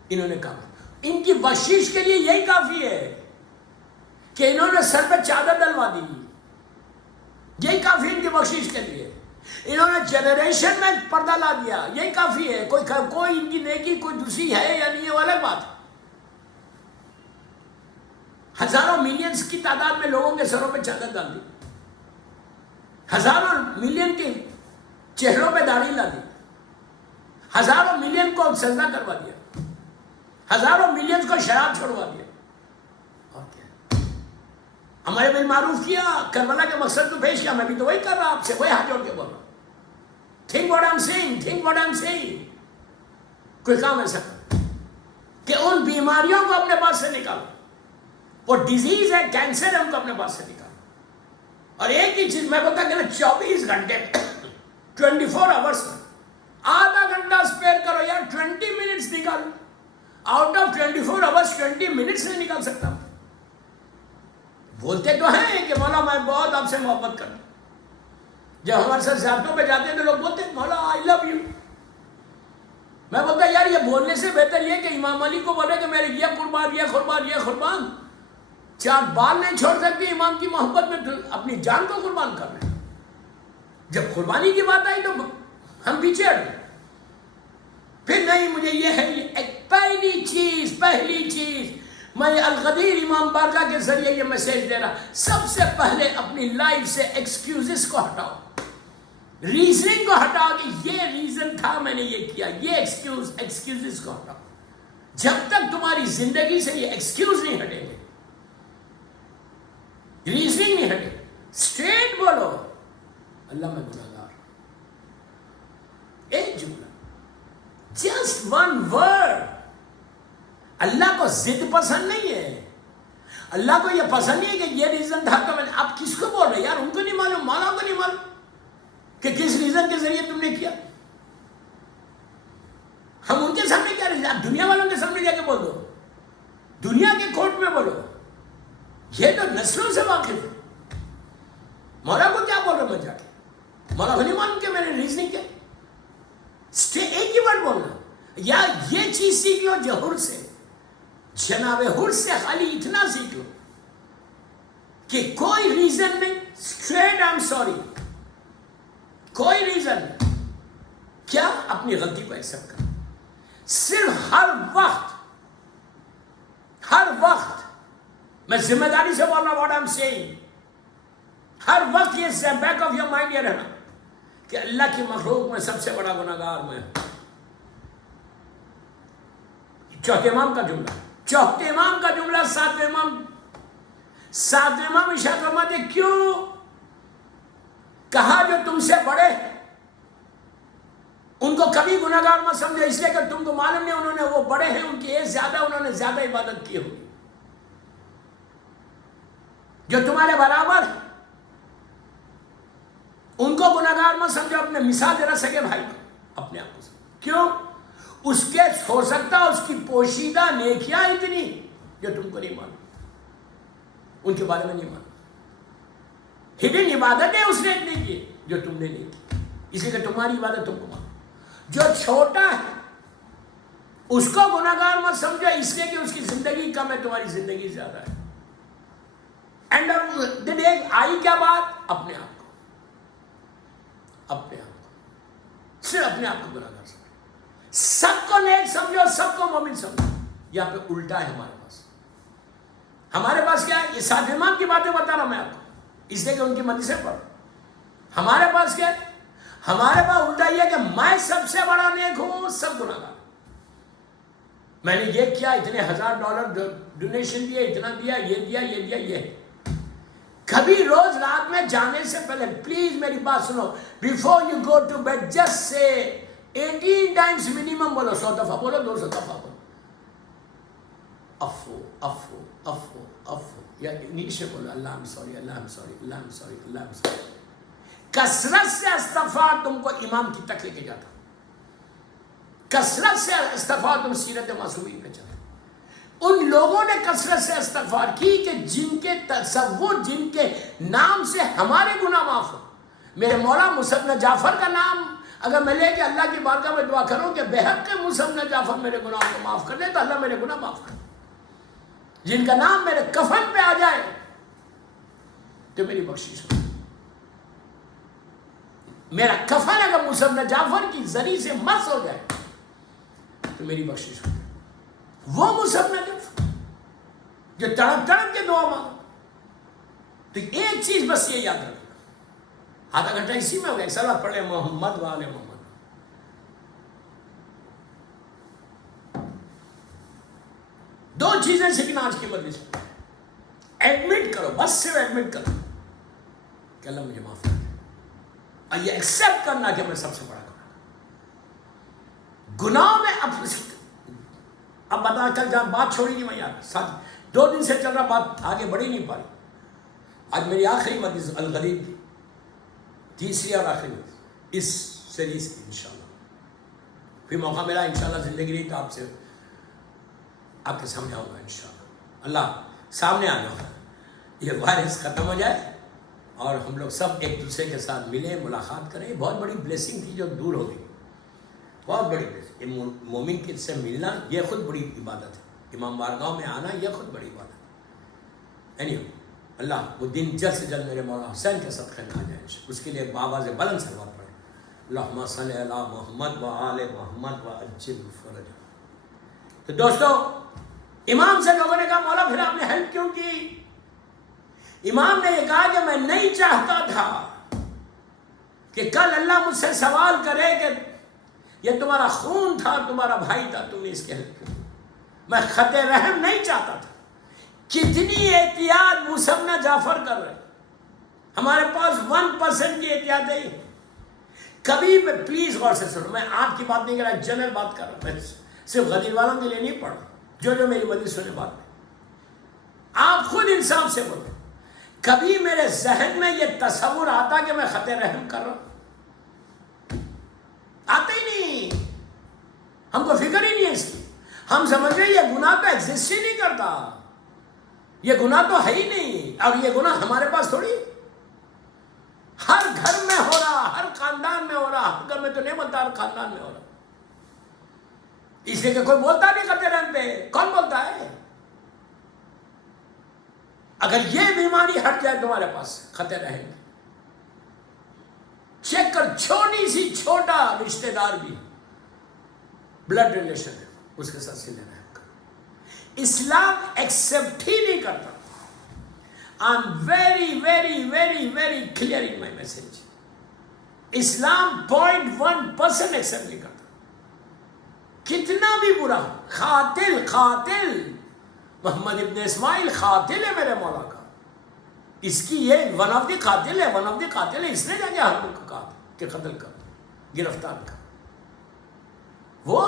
انہوں نے کہا ان کی بخشش کے لیے یہی کافی ہے کہ انہوں نے سر پہ چادر ڈلوا دی، یہی کافی ان کی بخشش کے لیے. انہوں نے جنریشن میں پردہ لا دیا، یہی کافی ہے. کوئی ان کی نیکی کوئی دوسری ہے یا نہیں ہے وہ الگ بات ہے. ہزاروں ملینز کی تعداد میں لوگوں کے سروں پہ چادر ڈال دی، ہزاروں ملین کے چہروں پہ داڑھی لا دی، ہزاروں ملین کو سجدہ کروا دیا، ہزاروں ملین کو شراب چھوڑوا دیا. اور کیا ہمارے بالمعروف کیا، کربلا کے مقصد کو پیش کیا. میں بھی تو وہی کر رہا آپ سے، وہی ہاتھ جوڑ کے بول رہا ہوں. Think what I am seeing, think what I am seeing. کوئی کام ایسا کرو کہ ان بیماریوں کو اپنے پاس سے نکالو. وہ ڈیزیز ہے، کینسر ہے، ان کو اپنے پاس سے نکالو. اور ایک ہی چیز میں بولتا کہ 24 گھنٹے 24 آورس میں آدھا گھنٹہ اسپیئر کرو یار، 20 منٹس نکالو. آؤٹ آف 24 آورس 20 منٹس نہیں نکال سکتا. بولتے تو ہیں کہ مولا میں بہت آپ سے محبت کرتا ہوں. جب ہمارے ساتھ زیارتوں پہ جاتے ہیں تو لوگ بولتے ہیں مولا آئی لو یو. میں بولتا یار یہ بولنے سے بہتر یہ کہ امام علی کو بولے کہ میرے یہ قربان، یہ قربان، یہ قربان. 4 بال نہیں چھوڑ سکتی امام کی محبت میں، اپنی جان کو قربان کر رہے ہیں. جب قربانی کی بات آئی تو ہم پیچھے ہٹ گئے. پھر نہیں مجھے یہ ہے، یہ پہلی چیز میں الغدیر امام بارگاہ کے ذریعے یہ میسج دے رہا، سب سے پہلے اپنی لائف سے ایکسکیوزز کو ہٹاؤ، ریزننگ کو ہٹاؤ کہ یہ ریزن تھا میں نے یہ کیا. یہ ایکسکیوزز کو ہٹاؤ. جب تک تمہاری زندگی سے یہ ایکسکیوز نہیں ہٹیں گے، ریزننگ نہیں ہٹے، اسٹریٹ بولو اللہ میں گناہگار. ایک جملہ، جسٹ ون ورڈ. اللہ کو ضد پسند نہیں ہے. اللہ کو یہ پسند نہیں ہے کہ یہ ریزن تھا تو میں نے. آپ کس کو بول رہے یار؟ ان کو نہیں معلوم، مولا کو نہیں معلوم کہ کس ریزن کے ذریعے تم نے کیا. ہم ان کے سامنے کیا ریزن؟ آپ دنیا والوں کے سامنے جا کے بول دو، دنیا کے کورٹ میں بولو. یہ تو نسلوں سے واقف ہے. مولا کو کیا بول رہا میں جا کے؟ مولا کو نہیں معلوم کہ میں نے ریزننگ کیا. ایک ہی ورڈ بولنا. یا یہ چیز سیکھ لو جہر سے، جناب حر سے خالی اتنا سیکھ لو کہ کوئی ریزن نہیں، اسٹریٹ آئی ایم سوری. کوئی ریزن نہیں. کیا؟ اپنی غلطی کو ایکسپٹ کرو. صرف ہر وقت میں ذمہ داری سے بول رہا ہوں. واٹ آئی ایم سیئنگ، ہر وقت یہ بیک آف یور مائنڈ یہ رہنا کہ اللہ کی مخلوق میں سب سے بڑا گناہگار میں ہوں. چوتھے امام کا جملہ، ساتویں امام ارشاد فرماتے کیوں کہا جو تم سے بڑے ان کو کبھی گناہگار مت سمجھو، اس لیے کہ تم کو معلوم نہیں انہوں نے، وہ بڑے ہیں، ان کی ایج زیادہ، انہوں نے زیادہ عبادت کی ہوگی. جو تمہارے برابر ان کو گناہگار مت سمجھو. اپنے مثال دے رہا سکے بھائی کو، اپنے آپ کو. کیوں؟ اس کے ہو سکتا اس کی پوشیدہ نیکیاں اتنی جو تم کو نہیں معلوم، ان کے بارے میں نہیں معلوم. ہڈن عبادتیں اس نے اتنی کی جو تم نے نہیں کی، اسی لیے تمہاری عبادت تم کو معلوم. جو چھوٹا ہے اس کو گناہگار مت سمجھو، اس لیے کہ اس کی زندگی کم ہے، تمہاری زندگی زیادہ ہے. اینڈ آئی کیا بات؟ اپنے آپ کو صرف اپنے آپ کو گناہگار سمجھو. سب کو نیک سمجھو، سب کو مومن سمجھو. یہاں پہ الٹا ہے ہمارے پاس کیا ہے؟ یہ سات امام کی باتیں بتا رہا میں آپ کو، اس لیے کہ ان کی مدد سے پڑھو. ہمارے پاس کیا ہے؟ ہمارے پاس الٹا یہ کہ میں سب سے بڑا نیک ہوں، سب گناہگار. میں نے یہ کیا، اتنے $1000 ڈونیشن دیا، اتنا دیا، یہ دیا، یہ دیا، یہ. کبھی روز رات میں جانے سے پہلے پلیز میری بات سنو، before you go to bed just say 18 Times minimum بولو. 100 دفعہ بولو، 200 دفعہ بولو. افو یا انگلش میں بولو اللہ I'm sorry، Allah I'm sorry، Allah I'm sorry، Allah I'm sorry. کثرت سے استغفار تم کو امام کی تک لے کے جاتا. کثرت سے استغفار تم سیرت معصومین پہ چلے. ان لوگوں نے کثرت سے استغفار کی کہ جن کے تصور، جن کے نام سے ہمارے گناہ معاف ہو. میرے مولا مصعب بن جعفر کا نام اگر میں لے کے اللہ کی بارگاہ میں دعا کروں کہ بے حق کے مصعب نے جعفر میرے گناہوں کو معاف کر دے تو اللہ میرے گناہ معاف کر دے، جن کا نام میرے کفن پہ آ جائے تو میری بخشش ہو، میرا کفن اگر مصعب نے جعفر کی زری سے مس ہو جائے تو میری بخشش ہو، وہ مصعب نے جعفر جو تڑپ تڑپ کے دعا مانگا۔ تو ایک چیز بس یہ یاد رکھنا، آدھا گھنٹہ اسی میں ہو گیا، ایک سال پڑھ لیں محمد و آل محمد۔ دو چیزیں سیکھنا آج کی مجلس میں، ایڈمٹ کرو، بس صرف ایڈمٹ کرو کہ اللہ مجھے معاف کر دے، اور یہ ایکسیپٹ کرنا کہ میں سب سے بڑا گناہ میں اب بتا کل جہاں بات چھوڑی نہیں میں یار، ساتھ 2 دن سے چل رہا، بات آگے بڑھی نہیں پا رہی۔ آج میری آخری مجلس الغریب کی، تیسری اور آخری مجلس اس سیریز کی، انشاءاللہ پھر موقع ملا انشاءاللہ زندگی رہی تو آپ کے سامنے آؤں گا انشاءاللہ، اللہ سامنے آ جاؤں، یہ وائرس ختم ہو جائے اور ہم لوگ سب ایک دوسرے کے ساتھ ملیں، ملاقات کریں۔ یہ بہت بڑی بلیسنگ تھی جو دور ہو گئی، بہت بڑی بلیسنگ۔ مومن کے سے ملنا یہ خود بڑی عبادت ہے، امام بارگاہ میں آنا یہ خود بڑی عبادت ہے۔ اللہ وہ دن جلد سے جلد میرے مولا حسین کے صدقے میں آ جائے، اس کے لیے بآواز بلند صلوات پڑھیں، اللہم صلی علی محمد و آل محمد و عجل فرجہ۔ تو دوستو، امام سے لوگوں نے کہا مولا پھر آپ نے ہیلپ کیوں کی؟ امام نے یہ کہا کہ میں نہیں چاہتا تھا کہ کل اللہ مجھ سے سوال کرے کہ یہ تمہارا خون تھا، تمہارا بھائی تھا، تم نے اس کے ہیلپ کی۔ میں خط رحم نہیں چاہتا تھا۔ کتنی احتیاط مصعب نے جعفر کر رہے، ہمارے پاس 1% کی احتیاط ہے۔ کبھی میں پلیز غور سے سنو، میں آپ کی بات نہیں کر رہا، جنرل بات کر رہا ہوں، میں صرف غدیر والوں کے لیے نہیں پڑھ رہا، جو میری مجلس سنے بات میں آپ خود انصاف سے بولو۔ کبھی میرے ذہن میں یہ تصور آتا کہ میں خط رحم کر رہا ہوں؟ آتا ہی نہیں، ہم کو فکر ہی نہیں ہے اس کی۔ ہم سمجھ رہے یہ گناہ تو ایگزسٹ ہی نہیں کرتا، یہ گناہ تو ہے ہی نہیں، اور یہ گناہ ہمارے پاس تھوڑی، ہر گھر میں ہو رہا، ہر خاندان میں ہو رہا، ہر گھر میں تو نہیں بولتا، ہر خاندان میں ہو رہا، اس لیے کہ کوئی بولتا نہیں خط رحم پہ، کون بولتا ہے؟ اگر یہ بیماری ہٹ جائے تمہارے پاس خط رحم، چیک کر، چھوٹی سی چھوٹا رشتہ دار بھی بلڈ ریلیشن ہے، اس کے ساتھ صلہ رحم کر۔ اسلام ایکسپٹ ہی نہیں کرتا۔ I am very very very very clear in my message. Islam 0.1% accept نہیں کرتا، کتنا بھی برا، قاتل محمد ابن اسماعیل قاتل ہے میرے مولا کا، اس کی یہ ون آف دی قاتل ہے، اس نے جا کے ہم کو کہا کہ قتل کر، گرفتار کر۔ وہ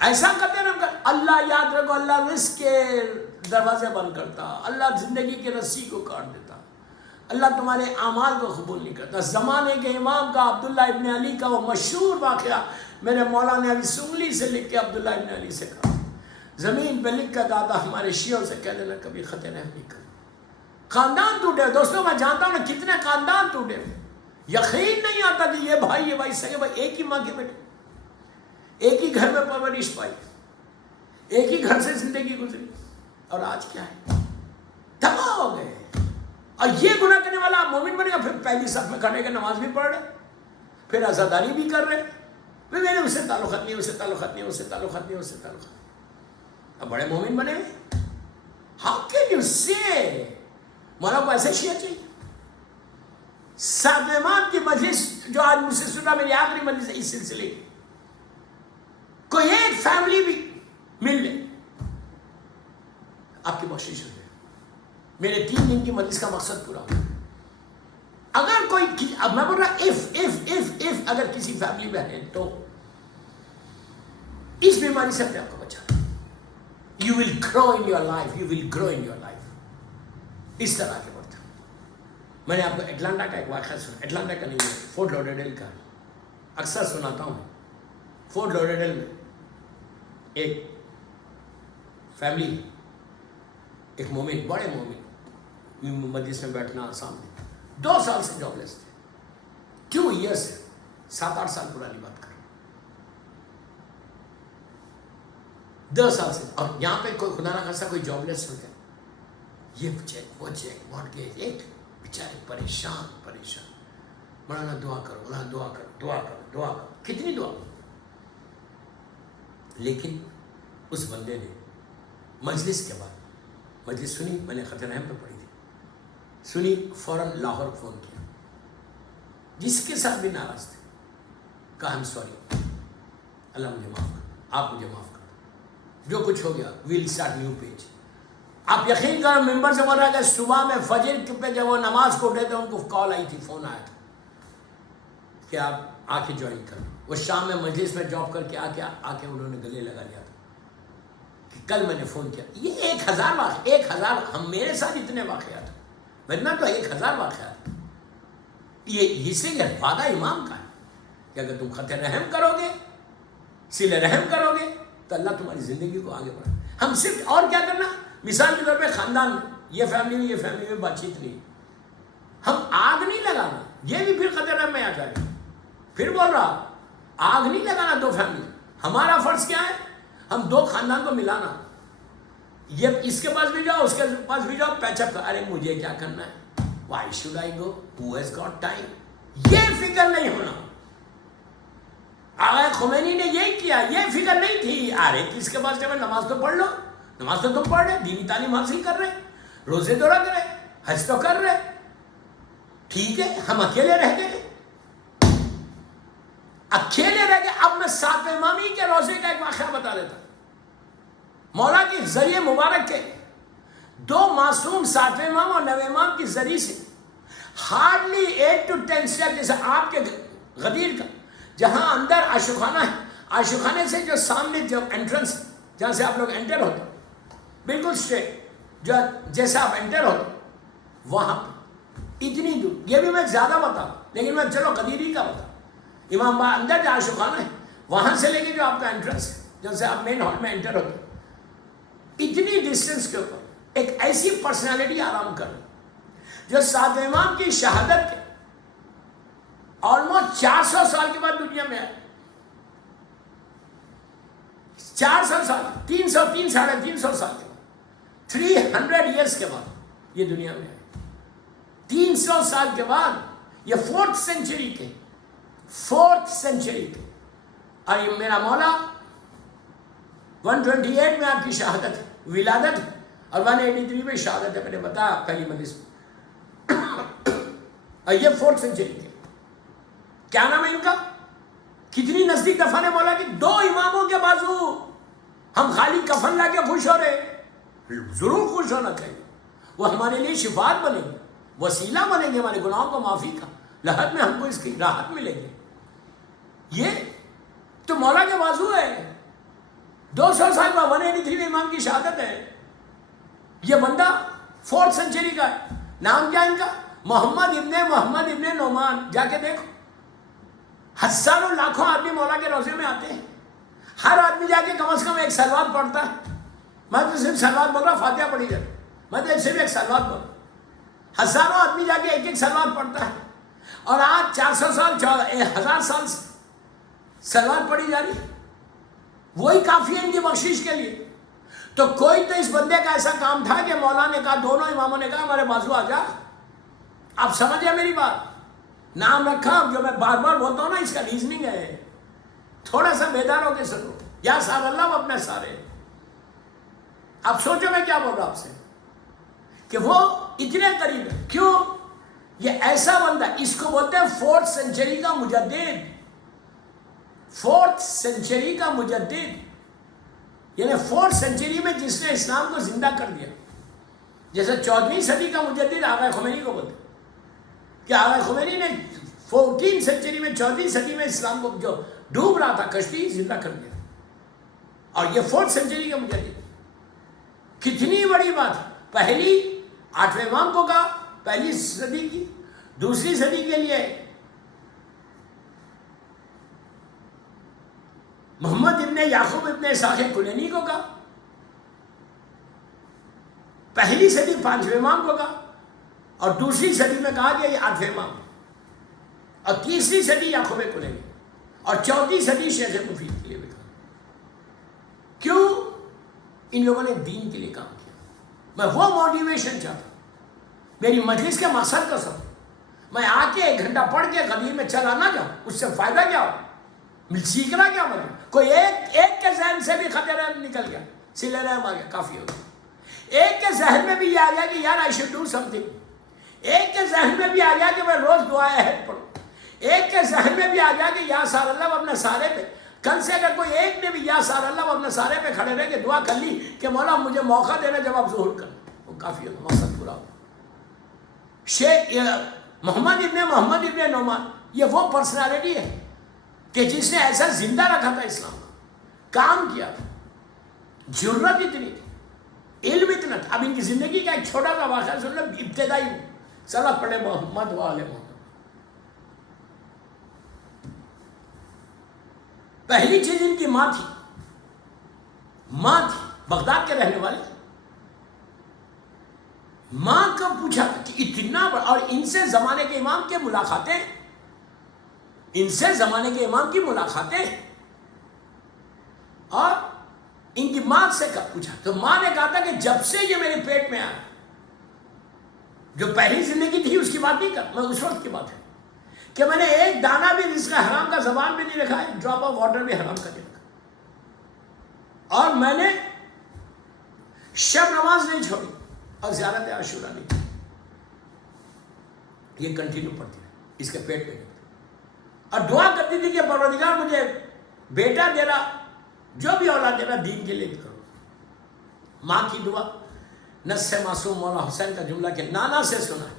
ایسا کرتے نا، اللہ یاد رکھو، اللہ رزق کے دروازے بند کرتا، اللہ زندگی کی رسی کو کاٹ دیتا، اللہ تمہارے اعمال کو قبول نہیں کرتا۔ زمانے کے امام کا عبداللہ ابن علی کا وہ مشہور واقعہ میرے مولا نے ابھی سنگلی سے لکھ کے عبداللہ ابن علی سے کہا، زمین پہ لکھ کر کہا تھا ہمارے شیعوں سے کہہ دینا کبھی خط رحم نہیں کرنا۔ خاندان ٹوٹے، دوستوں میں جانتا ہوں نا کتنے خاندان ٹوٹے، یقین نہیں آتا کہ یہ بھائی سگے بھائی ایک ہی ماں کے بیٹے، ایک ہی گھر میں پرورش پائی، ایک ہی گھر سے زندگی گزری، اور آج کیا ہے؟ تباہ ہو گئے۔ اور یہ گناہ کرنے والا آپ مومن بنے گا، پھر پہلی صف میں کھڑے کے نماز بھی پڑھ رہے، پھر عزاداری بھی کر رہے، پھر میں نے اس سے تعلقات نہیں، اب بڑے مومن بنے ہوئے۔ ہاؤ کین یو سے مولا کو ایسے شیعہ چاہیے؟ سات امام کی مجلس جو آج مجھ سے سنا، میری آخری مجلس اس سلسلے کی، کوئی ایک فیملی بھی مل لے، آپ کی بخشش ہو جائے۔ میرے 3 دن کی مجلس کا مقصد پورا ہو۔ اگر کوئی، اب میں بول رہا if اگر کسی فیملی میں ہے تو اس بیماری سے اپنے آپ کو بچا، you will grow in your life، اس طرح کے بڑھتا۔ میں نے آپ کو اٹلانٹا کا ایک واقعہ سنا، اٹلانٹا کا نہیں ہے، فورٹ لوڈرڈیل کا، اکثر سناتا ہوں۔ فورٹ لوڈرڈیل میں ایک فیملی، ایک مومن، بڑے مومن، مجلس میں بیٹھنا سامنے، 2 سال سے جاب لیس تھے، 2 years ہے، 7-8 سال پرانی بات کر، 10 سال سے. اور یہاں پہ کوئی خدا نہ خاصا کوئی جاب لیس ہو جائے، یہ چیک وہ چیک مارگیج، ایک بیچارے پریشان. مولانا دعا کرو، مولانا دعا کرو، دعا کرو، دعا کرو، کتنی دعا. لیکن اس بندے نے مجلس کے بعد مجلس سنی، میں نے خط رحم پہ پڑھی تھی، سنی، فوراً لاہور فون کیا، جس کے ساتھ بھی ناراض تھے، کہا ہم سوری، اللہ مجھے معاف کر، آپ مجھے معاف کر، جو کچھ ہو گیا ویل اسٹارٹ نیو پیج. آپ یقین کرو ممبر سے بول رہا ہے کہ صبح میں فجر پہ جب وہ نماز کو اٹھے تھے ان کو کال آئی تھی، فون آیا تھا کہ آپ آ کے جوائن کرو. وہ شام میں مجلس میں جاب کر کے آ کے انہوں نے گلے لگا لیا تھا کہ کل میں نے فون کیا. یہ 1000 واقع، 1000 ہم میرے ساتھ اتنے واقعات، ورنہ تو 1000 واقعات. یہ اسی لیے وعدہ امام کا ہے کہ اگر تم خط رحم کرو گے، صلہ رحم کرو گے تو اللہ تمہاری زندگی کو آگے بڑھائے. ہم صرف اور کیا کرنا، مثال کے طور پہ خاندان میں یہ فیملی میں بات چیت نہیں، ہم آگ نہیں لگانا، یہ بھی پھر خط رحم میں آ جائے گا. پھر بول رہا آگ نہیں لگانا 2 فیملی. ہمارا فرض کیا ہے، ہم 2 خاندان کو ملانا. یہ اس کے پاس بھی جاؤ، اس کے پاس بھی جاؤ، پیچ اپ. ارے مجھے کیا کرنا ہے، why should I go, who has got time. یہ فکر نہیں ہونا. آقا خمینی نے یہی کیا، یہ فکر نہیں تھی. ارے کس کے پاس جب نماز تو پڑھ لو، نماز تو تم پڑھ رہے، دینی تعلیم حاصل کر رہے، روزے تو رکھ رہے، حج تو کر رہے، ٹھیک ہے. ہم اکیلے رہ گئے، اکیلے رہ گئے. اب میں 7 امامی کے روزے کا ایک واقعہ بتا دیتا ہوں. مولا کے ذریعے مبارک کے 2 معصوم 7 امام اور 9 امام کی ذریعے سے ہارڈلی 8 to 10 اسٹیپ، جیسے آپ کے غدیر کا جہاں اندر عاشقانہ ہے، عاشقانے سے جو سامنے جو انٹرنس ہے جہاں سے آپ لوگ انٹر ہوتے بالکل اسٹریٹ، جو جیسے آپ انٹر ہوتے وہاں پہ اتنی دور. یہ بھی میں زیادہ بتاؤں لیکن میں چلو غدیری کا بتاؤں. امام باڑہ اندر جو عاشقانہ ہے وہاں سے لے کے جو آپ کا انٹرنس ہے جہاں سے آپ مین ہال میں انٹر ہوتے، اتنی ڈسٹینس کے اوپر ایک ایسی پرسنالٹی آرام کر رہی جو 7 امام کی شہادت کے آلموسٹ 400 سال کے بعد دنیا میں آئے. 400 سال، 300 ساڑھے 300 سال کے بعد، 300 ایئرس کے بعد یہ دنیا میں آئے. 300 سال کے بعد، یہ 4th سینچری کے اور یہ میرا مولا 128 میں آپ کی شہادت ہے، ولادت ہے، اور 183 میں شہادت ہے. میں نے بتایا پہلی مجلس میں. اور یہ 4th سینچری کے. کیا نام ہے ان کا؟ کتنی نزدیک دفن ہے مولا کی؟ 2 اماموں کے بازو. ہم خالی کفن لا کے خوش ہو رہے، ضرور خوش ہونا چاہیے. وہ ہمارے لیے شفاعت بنے گی، وسیلہ بنے گی ہمارے گناہوں کو معافی کا. لحد میں ہم کو اس کی راحت ملے گی. یہ تو مولا کے بازو ہے. 200 سال بعد 183 میں امام کی شہادت ہے. یہ بندہ 4th سینچری کا ہے. نام کیا ان کا؟ محمد ابن نعمان. جا کے دیکھو، ہزاروں لاکھوں آدمی مولا کے روزے میں آتے ہیں. ہر آدمی جا کے کم از کم ایک سلوات پڑھتا ہے. میں تو صرف سلوات بول رہا، فاتحہ پڑھی جاتی، میں تو صرف ایک سلوات بول رہا. ہزاروں آدمی جا کے ایک سلوات پڑھتا ہے. اور آج 400 سال 1000 سال سے سلوات پڑھی جا رہی ہے. وہی کافی ہے ان کی بخشش کے لیے. تو کوئی تو اس بندے کا ایسا کام تھا کہ مولا نے کہا، دونوں اماموں نے کہا ہمارے بازو آ جا. آپ سمجھے میری بات؟ نام رکھا جو میں بار بار بولتا ہوں نا، اس کا ریزننگ ہے. تھوڑا سا بیدار ہو کے سنو. یا سار اللہ اپنے سارے. آپ سوچو میں کیا بول رہا ہوں آپ سے، کہ وہ اتنے قریب ہے. کیوں؟ یہ ایسا بندہ، اس کو بولتے ہیں 4th سینچری کا مجدد. 4th سینچری کا مجدد یعنی 4th سینچری میں جس نے اسلام کو زندہ کر دیا. جیسے 14ویں صدی کا مجدد آقا خمینی کو بولتے کہ آقا خمینی نے 14 سینچری میں، 14ویں صدی میں اسلام کو جو ڈوب رہا تھا کشتی، زندہ کر دیا. اور یہ 4th سینچری کا مجدد. کتنی بڑی بات. پہلی 8ویں امام کو کہا، پہلی صدی کی. دوسری صدی کے لیے محمد ابن یعقوب ابن اسحاق کلینی کو کہا. پہلی صدی 5ویں امام کو کہا، اور دوسری صدی میں کہا کہ یہ 8ویں امام. اور 3ری صدی یعقوب کلینی اور 4تھی صدی شیخ مفید کے لیے لکھا. کیوں؟ ان لوگوں نے دین کے لیے کام کیا. میں وہ موٹیویشن چاہتا ہوں. میری مجلس کے مقصد کا سب میں آ کے 1 گھنٹہ پڑھ کے غدیر میں چلا نہ جاؤں. اس سے فائدہ کیا ہو؟ سیکھنا کیا مطلب؟ کوئی ایک کے ذہن سے بھی خطرہ نکل گیا, سلے رحم آ گیا, کافی ہو گیا. ایک کے ذہن میں بھی یہ آ گیا کہ یار I should do some thing. ایک کے ذہن میں بھی آ گیا کہ میں روز دعا اہد پڑھوں. ایک کے ذہن میں بھی آ گیا کہ یا سار اللہ اپنے سارے پہ, کل سے اگر کوئی ایک نے بھی یا سار اللہ اپنے سارے پہ کھڑے رہ کے دعا کر لی کہ مولا مجھے موقع دینا جب آپ ظہور کریں, وہ کافی ہوگا, مقصد پورا ہوگا. شیخ محمد ابن نعمان یہ وہ پرسنالٹی ہے کہ جس نے ایسا زندہ رکھا تھا اسلام کا, کام کیا تھا, جرت اتنی تھی, علم اتنا تھا. اب ان کی زندگی کا ایک چھوٹا سا واقعہ سن لو, ابتدائی صلاح پڑھے محمد و آل محمد. پہلی چیز ان کی ماں تھی, بغداد کے رہنے والے. ماں کا پوچھا کہ اتنا بڑا, اور ان سے زمانے کے امام کی ملاقاتیں, اور ان کی ماں سے پوچھا تو ماں نے کہا تھا کہ جب سے یہ میرے پیٹ میں آیا, جو پہلی زندگی تھی اس کی بات نہیں کر, میں اس وقت کی بات ہے کہ میں نے ایک دانہ بھی رزق حرام کا زبان بھی نہیں رکھا, ایک ڈراپ آف واٹر بھی حرام کا نہیں رکھا, اور میں نے شب نماز نہیں چھوڑی اور زیارت عاشورہ نہیں چھوڑی. یہ کنٹینیو پڑھتی ہے, اس کے پیٹ میں, اور دعا کرتی تھی کہ پروردگار مجھے بیٹا دینا, جو بھی اولاد دینا دین کے لیے کرو. ماں کی دعا, نص معصوم مولا حسین کا جملہ کہ نانا سے سنا ہے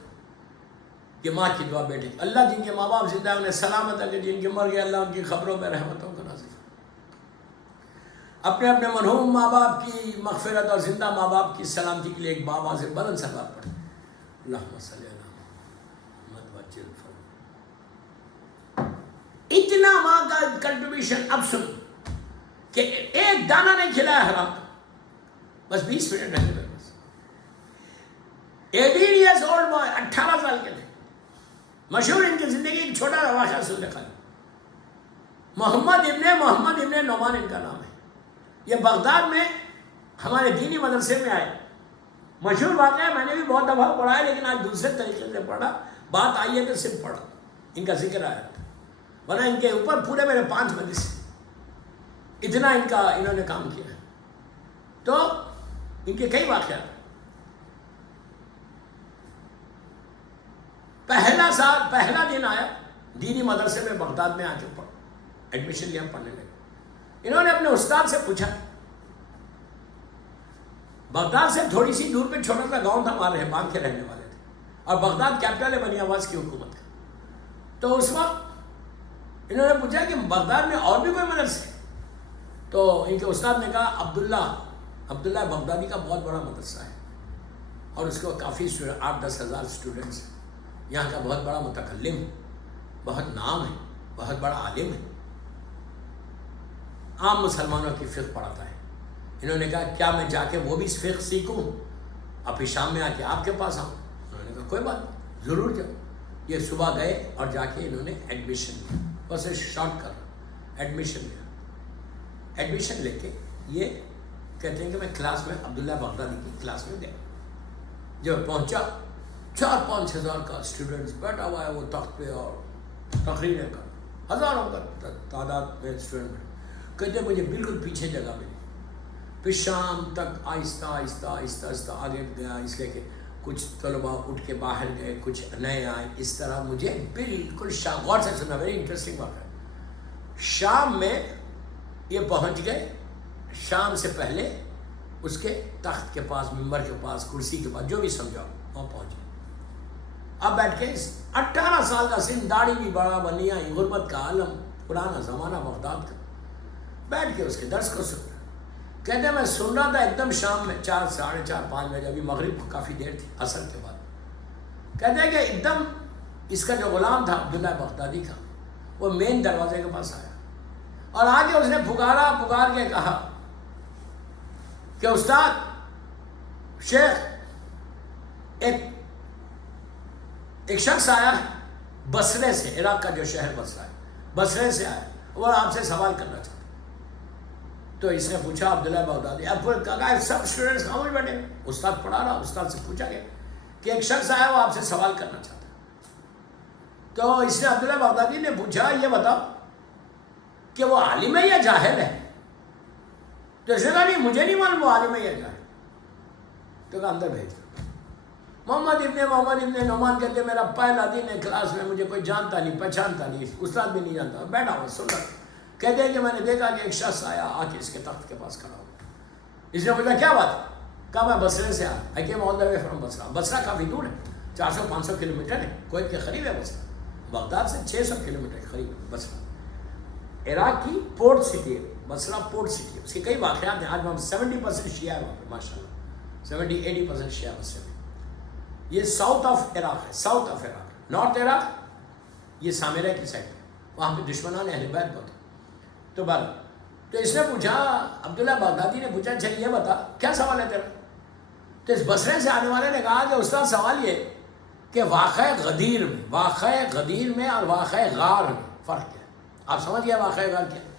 کہ ماں کی دعا بیٹے, اللہ جن کے ماں باپ زندہ انہیں سلامت ہے, جن کے مر گئے اللہ ان کی خبروں میں رحمتوں کا نازل. اپنے اپنے مرحوم ماں باپ کی مغفرت اور زندہ ماں باپ کی سلامتی کے لیے ایک باواز بلند سلوات پڑھیں. اللہم صلی علی محمد وجل فرما. اتنا ماں کا کنٹریبیوشن. اب سن کہ ایک دانہ نہیں کھلایا حرام کا, بس 20 منٹ رہنے میں, بس 18 ایئرس اولڈ بوائے, 18 سال کے تھے. مشہور ان کی زندگی ایک چھوٹا سا واقعہ سن لے خالی. محمد ابن نعمان ان کا نام ہے. یہ بغداد میں ہمارے دینی مدرسے میں آئے. مشہور واقعہ ہے, میں نے بھی بہت دفعہ پڑھا ہے, لیکن آج دوسرے طریقے سے پڑھا. بات آئی ہے تو صرف پڑھا, ان کا ذکر آیا, ورنہ ان کے اوپر پورے میرے 5 مدرسے, اتنا انہوں نے کام کیا ہے. تو ان کے کئی واقعات. پہلا دن آیا دینی مدرسے میں بغداد میں آ کے ایڈمیشن لیا, پڑھنے لگے. انہوں نے اپنے استاد سے پوچھا, بغداد سے تھوڑی سی دور پہ چھوٹا سا گاؤں تھا, ہمارے باغ کے رہنے والے تھے, اور بغداد کیپٹل ہے بنی عباس کی حکومت کا. تو اس وقت انہوں نے پوچھا کہ بغداد میں اور بھی کوئی مدرسے؟ تو ان کے استاد نے کہا عبداللہ بغدادی کا بہت بڑا مدرسہ ہے, اور اس کو کافی 8-10 ہزار اسٹوڈنٹس ہیں. یہاں کا بہت بڑا متکلم, بہت نام ہے, بہت بڑا عالم ہے, عام مسلمانوں کی فقہ پڑھاتا ہے. انہوں نے کہا کیا میں جا کے وہ بھی فقہ سیکھوں, اب شام میں آ کے آپ کے پاس آؤں؟ انہوں نے کہا کوئی بات نہیں, ضرور جاؤ. یہ صبح گئے اور جا کے انہوں نے ایڈمیشن لیا. بس شارٹ کر ایڈمیشن لیا. ایڈمیشن لے کے یہ کہتے ہیں کہ میں کلاس میں عبداللہ بغدادی کی کلاس میں گیا. جب پہنچا 4-5 ہزار کا اسٹوڈنٹس بیٹھا ہوا ہے وہ تخت پہ, اور تقریریں کر, ہزاروں کا تعداد میں اسٹوڈنٹ. کہتے مجھے بالکل پیچھے جگہ ملی. پھر شام تک آہستہ آگے گیا, اس لیے کہ کچھ طلباء اٹھ کے باہر گئے, کچھ نئے آئے. اس طرح مجھے بالکل شام, غور سے سنا, ویری انٹرسٹنگ بات ہے. شام میں یہ پہنچ گئے, شام سے پہلے اس کے تخت کے پاس, ممبر کے پاس, کرسی کے پاس, جو بھی سمجھاؤ وہاں پہنچ گئے. اب بیٹھ کے 18 سال کا سن, داڑھی بھی بڑا بنی آئی, غربت کا عالم, پرانا زمانہ بغداد کا. بیٹھ کے اس کے درس کو سن. کہتے ہیں میں سن رہا تھا, ایک دم شام میں 4, 4:30, 5 بجے, ابھی مغرب کو کافی دیر تھی, عصر کے بعد. کہتے ہیں کہ ایک دم اس کا جو غلام تھا عبداللہ بغدادی کا, وہ مین دروازے کے پاس آیا, اور آگے اس نے پکار کے کہا کہ استاد, شیخ, ایک شخص آیا بصرے سے، عراق کا جو شہر بصرہ ہے، بصرے سے آیا اور آپ سے سوال کرنا چاہتا. تو اس نے پوچھا عبداللہ بغدادی، اب کہا سب اسٹوڈنٹس خاموش بیٹھے، استاد پڑھا رہا، استاد سے پوچھا گیا کہ ایک شخص آیا وہ آپ سے سوال کرنا چاہتا ہے. تو اس نے عبداللہ بغدادی نے پوچھا یہ بتاؤ کہ وہ عالم ہے یا جاہل ہے؟ تو اس نے کہا نہیں مجھے نہیں معلوم وہ عالم ہے یا جاہل. تو کہا اندر بھیج. محمد ابن نعمان کہتے میرا پہلا دن ہے کلاس میں، مجھے کوئی جانتا نہیں پہچانتا نہیں، استاد بھی نہیں جانتا، بیٹھا ہوا سن رہا. کہتے ہیں کہ میں نے دیکھا کہ ایک شخص آیا آ کے اس کے تخت کے پاس کھڑا ہوا. اس نے پوچھا کیا بات ہے؟ کہا میں بصرے سے آیا. I came all the way from Basra. Basra کافی دور ہے، 400-500 کلومیٹر ہے، کویت کے قریب ہے بصرہ. بغداد سے 600 کلومیٹر کے قریب ہے بصرہ. عراق کی پورٹ سٹی ہے بصرہ، پورٹ سٹی ہے. اس کے کئی واقعات ہیں. آج ہم 70% شیعہ ہے وہاں پہ ماشاء اللہ، 70-80% شیعہ بصرے میں. یہ ساؤتھ آف عراق ہے، south of Iraq. North Iraq یہ سامرہ کی سائڈ ہے، وہاں پہ دشمنان اہل بیت بہت. تو تو اس نے پوچھا، عبداللہ بغدادی نے پوچھا چل یہ بتا کیا سوال ہے تیرا؟ تو اس بصرے سے آنے والے نے کہا کہ استاد سوال یہ کہ واقعہ غدیر میں اور واقعہ غار میں فرق کیا ہے؟ آپ سمجھ گئے واقعہ غار کیا ہے؟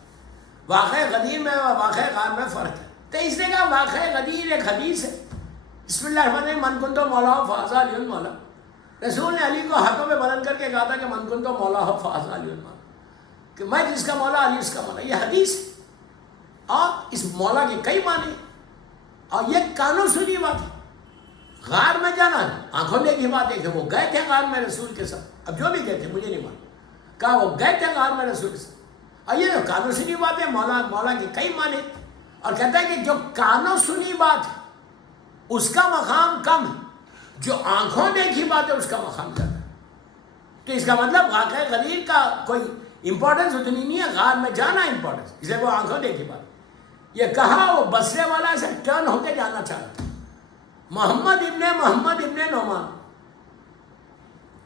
واقعہ غدیر میں اور واقعہ غار میں فرق ہے. تو اس نے کہا واقعہ غدیر ایک حدیث ہے، بسم اللہ الرحمن الرحیم، من کنتو مولا فہذا علی المولا. رسول نے علی کو ہاتھوں میں بلند کر کے کہا تھا کہ من کنتو مولا فہذا علی المولا، کہ میں جس کا مولا علی اس کا مولا. یہ حدیث ہے. اور اس مولا کے کئی معنی، اور یہ کانوں سنی بات ہے. غار میں جانا آنکھوں دیکھی بات ہے کہ وہ گئے تھے غار میں رسول کے ساتھ. اب جو بھی گئے تھے مجھے نہیں معلوم، کہا وہ گئے تھے غار میں رسول کے ساتھ. اور یہ جو کانوں سنی بات ہے، مولا کے کئی معنی. اور کہتا ہے کہ جو کانوں سنی بات ہے اس کا مقام کم ہے، جو آنکھوں دیکھی بات ہے اس کا مقام زیادہ ہے. تو اس کا مطلب واقعہ غدیر کا کوئی امپورٹنس اتنی نہیں ہے، غار میں جانا امپورٹنس، اسے وہ آنکھوں دیکھی بات. یہ کہا وہ بصرے والا سے ٹرن ہو کے جانا چاہ رہا تھا. محمد ابن نعمان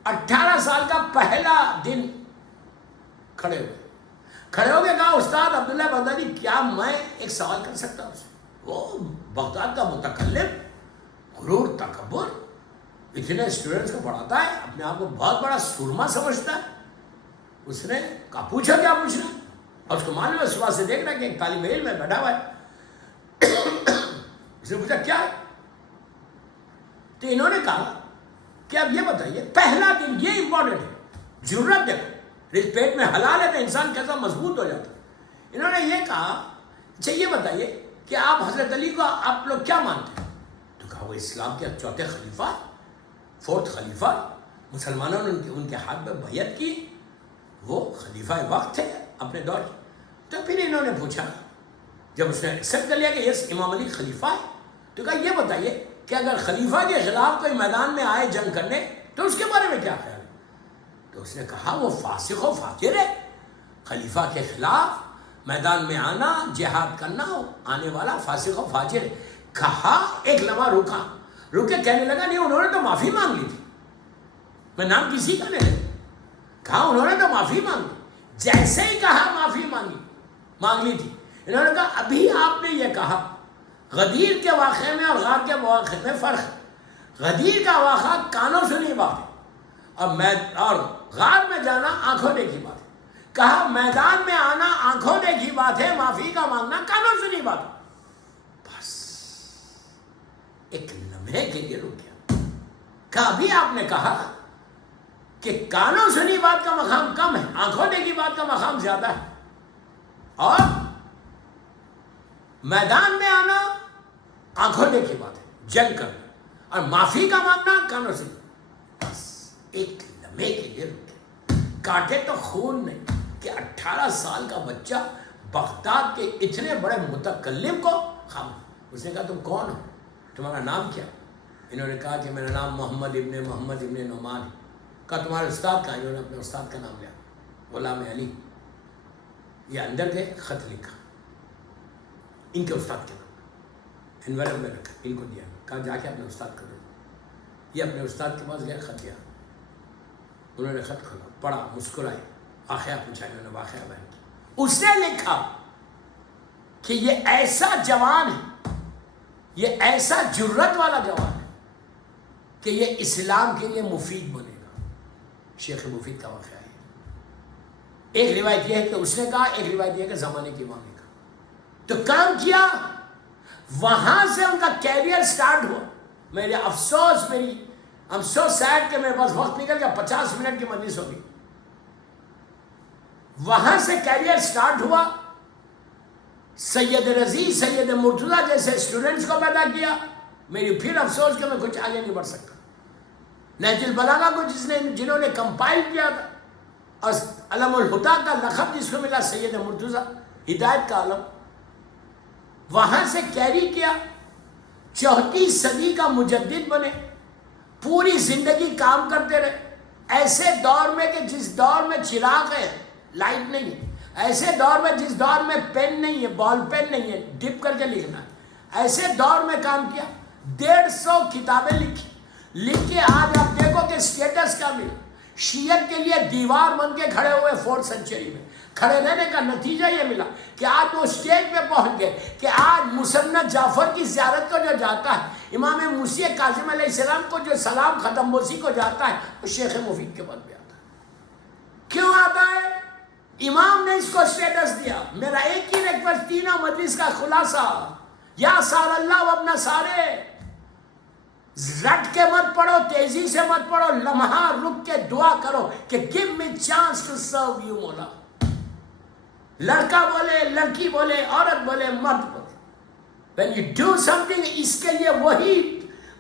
18 سال کا پہلا دن کھڑے ہو کے کہا استاد عبداللہ بغدادی کیا میں ایک سوال کر سکتا ہوں؟ وہ بغداد کا متکلم، غرور، تکبر، اتنے اسٹوڈنٹس کو پڑھاتا ہے، اپنے آپ کو بہت بڑا سرما سمجھتا ہے. اس نے کہا پوچھا کیا پوچھنا، اور اس کو معلوم ہے صبح سے دیکھ رہا ہے کہ ایک طالب علم میں بیٹھا ہوا ہے. اس نے پوچھا کیا ہے؟ تو انہوں نے کہا کہ اب یہ بتائیے پہلا دن، یہ امپورٹنٹ ہے، جرت دیکھو، پیٹ میں حلال ہے تو انسان کیسا مضبوط ہو جاتا ہے. انہوں نے یہ کہا اچھا یہ بتائیے کہ آپ حضرت علی کو آپ لوگ کیا مانتے ہیں؟ تو کہا وہ اسلام کے چوتھے خلیفہ، 4th خلیفہ، مسلمانوں نے ان کے ہاتھ میں بیعت کی، وہ خلیفہ وقت تھے اپنے دور. تو پھر انہوں نے پوچھا، جب اس نے ایکسیپٹ کر لیا کہ یس امام علی خلیفہ ہے، تو کہا یہ بتائیے کہ اگر خلیفہ کے خلاف کوئی میدان میں آئے جنگ کرنے تو اس کے بارے میں کیا خیال ہے؟ تو اس نے کہا وہ فاسق و فاجر ہے، خلیفہ کے خلاف میدان میں آنا، جہاد کرنا، آنے والا فاسق و فاجر ہے. کہا ایک لمحہ رکے کہنے لگا نہیں انہوں نے تو معافی مانگ لی تھی، میں نام کسی کا نہیں لے. کہا انہوں نے تو معافی مانگی، جیسے ہی کہا معافی مانگ لی تھی. انہوں نے کہا ابھی آپ نے یہ کہا غدیر کے واقعے میں اور غار کے واقعے میں فرق ہے. غدیر کا واقعہ کانوں سنی بات ہے، اور غار میں جانا آنکھوں دیکھی بات ہے. کہا میدان میں آنا آنکھوں دیکھی بات ہے، معافی کا مانگنا کانوں سنی بات ہے. بس ایک لمحے کے لیے رک گیا. کہا ابھی آپ نے کہا کہ کانوں سنی بات کا مقام کم ہے، آنکھوں دیکھی بات کا مقام زیادہ ہے، اور میدان میں آنا آنکھوں دیکھی بات ہے، جنگ کرنا، اور معافی کا مانگنا کانوں سے. بس ایک لمحے کے لیے رکے، کاٹے تو خون نہیں کہ 18 سال کا بچہ بغداد کے اتنے بڑے متکلم کو خام. اس نے کہا تم کون ہو، تمہارا نام کیا؟ انہوں نے کہا کہ میرا نام محمد ابن نعمان ہے. کہا تمہارے استاد کا؟ انہوں نے اپنے استاد کا نام لیا، غلام علی. یہ اندر گئے، خط لکھا ان کے استاد کے نام، انویلپ میں رکھا، ان کو دیا. کہا جا کے اپنے استاد کو دو. یہ اپنے استاد کے پاس گیا، خط دیا. انہوں نے خط کھولا، پڑھا، مسکرائے، واقعہ پوچھا، انہوں نے واقعہ بیان کیا. اس نے لکھا کہ یہ ایسا جوان ہے، یہ ایسا جرت والا جوان ہے کہ یہ اسلام کے لیے مفید بنے گا، شیخ مفید کا واقعہ ہے. ایک روایت یہ ہے کہ اس نے کہا, ایک روایت یہ ہے کہ زمانے کے امام نے کہا. تو کام کیا, وہاں سے ان کا کیریئر سٹارٹ ہوا. میرے افسوس, I'm so sad کہ میرے پاس وقت نکل گیا, 50 منٹ کی مجلس ہوگی. وہاں سے کیریئر سٹارٹ ہوا. سید رضی, سید مرتضیٰ جیسے اسٹوڈنٹس کو پیدا کیا. میری پھر افسوس کہ میں کچھ آگے نہیں بڑھ سکتا. نہج البلاغہ کو جنہوں نے کمپائل کیا تھا, اور علم الہدا کا لقب جس کو ملا سید مرتضیٰ, ہدایت کا علم, وہاں سے کیری کیا. 4 صدی کا مجدد بنے, پوری زندگی کام کرتے رہے. ایسے دور میں کہ جس دور میں چراغ ہے, لائٹ نہیں ہے, ایسے دور میں جس دور میں پین نہیں ہے, بال پین نہیں ہے, ڈپ کر کے لکھنا ہے, ایسے دور میں کام کیا. 150 کتابیں لکھ کے آج آپ دیکھو کہ سٹیٹس کا ملا. شیعت کے لیے دیوار بن کے کھڑے ہوئے 4th سینچری میں. کھڑے رہنے کا نتیجہ یہ ملا کہ آج وہ اسٹیج پہ پہنچ گئے کہ آج مسند جعفر کی زیارت کو جو جاتا ہے, امام موسی کاظم علیہ السلام کو جو سلام ختم بوسی کو جاتا ہے, وہ شیخ مفید کے بعد پہ آتا ہے. کیوں آتا ہے؟ امام نے اس کو اسٹیٹس دیا. میرا ایک ہی ریکویسٹ, تینوں مجلس کا خلاصہ, یا سار اللہ و اپنا سارے, رٹ کے مت پڑھو, تیزی سے مت پڑھو, لمحہ رک کے دعا کرو کہ give me chance to serve you مولا. لڑکا بولے, لڑکی بولے, عورت بولے, مرد بولے, when you do something, اس کے لیے وہی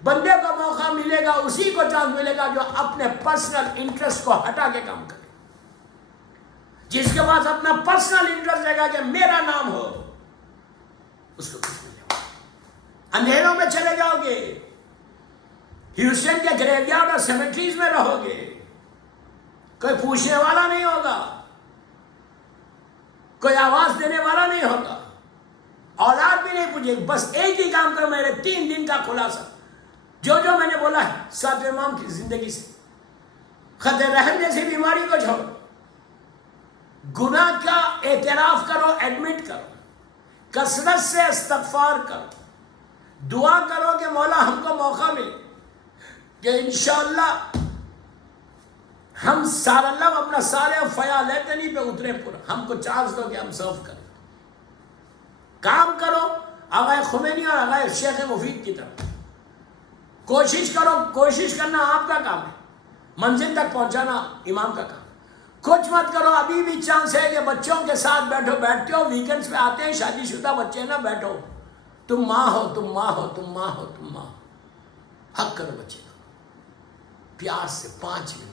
بندے کو موقع ملے گا, اسی کو چانس ملے گا جو اپنے پرسنل انٹرسٹ کو ہٹا کے کام کرے. جس کے پاس اپنا پرسنل انٹرسٹ رہے گا کہ میرا نام ہو, اس کو کچھ ملے گا. اندھیروں میں چلے جاؤ گے, ہیوسٹن کے گریو یارڈ اور سیمیٹریز میں رہو گے, کوئی پوچھنے والا نہیں ہوگا, کوئی آواز دینے والا نہیں ہوگا, اولاد بھی نہیں پوچھے. بس ایک ہی کام کرو, میرے 3 دن کا خلاصہ, جو میں نے بولا ہے 7 امام کی زندگی سے. خط رحم جیسی بیماری کو چھوڑو, گناہ کا اعتراف کرو, ایڈمٹ کرو, کثرت سے استغفار کرو, دعا کرو کہ مولا ہم کو موقع ملے کہ انشاءاللہ ہم سار اللہ اپنا سارے فیالیتنی پہ اترے پورا, ہم کو چانس دو کہ ہم سرو کریں. کام کرو آغا خمینی اور آغا شیخ مفید کی طرف. کوشش کرو, کوشش کرنا آپ کا کام ہے, منزل تک پہنچانا امام کا کام. کچھ مت کرو, ابھی بھی چانس ہے کہ بچوں کے ساتھ بیٹھو, بیٹھتے ہو, ویکنڈز پہ آتے ہیں شادی شدہ بچے نا, بیٹھو, تم ماں ہو, تم ماں ہو, تم ماں ہو, تم ماں ہو, حق کرو بچے کا, پیار سے 5 منٹ.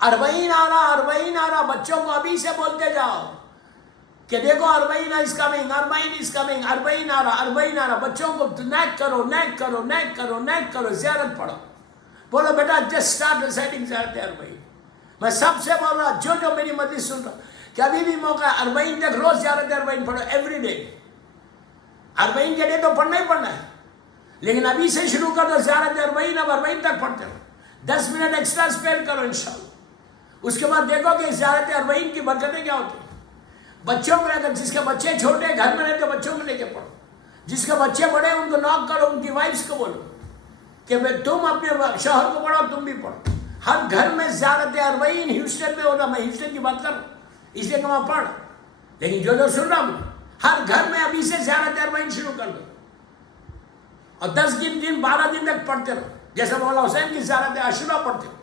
40 آ رہا بچوں کو ابھی سے بولتے جاؤ کہ دیکھو 40 is coming, 40 is coming, 40 آ رہا. بچوں کو نیک کرو, نیک کرو, نیک کرو, نیک کرو, زیارت پڑھو. بولو بیٹا just start reciting زیارت 40. میں سب سے بول رہا, جو میری مجلس سن رہا کہ ابھی بھی موقع ہے, 40 تک روز زیارت 40 پڑھو, ایوری ڈے. 40 کے ڈے تو پڑھنا ہی پڑھنا ہے, لیکن ابھی سے شروع کر دو زیارت 40, اب 40 تک پڑھتے ہو. 10 منٹ ایکسٹرا اسپینڈ کرو انشاءاللہ. اس کے بعد دیکھو کہ زیارت 40 کی برکتیں کیا ہوتی ہیں. بچوں کو اگر جس کے بچے چھوٹے گھر میں رہتے بچوں کو لے کے پڑھو, جس کے بچے بڑے ان کو ناک کرو, ان کی وائفس کو بولو کہ تم اپنے شوہر کو پڑھو, تم بھی پڑھو. ہر گھر میں زیارت 40 ہیوسٹن میں ہونا, میں ہیوسٹن کی بات کر رہا ہوں اس لیے کہ وہاں پڑھ, لیکن جو سن رہا ہوں ہر گھر میں ابھی سے زیارت 40 شروع کر دو, اور 10 دن 12 دن تک پڑھتے رہو. جیسے مولا حسین کی زیارت عاشورہ پڑھتے ہو,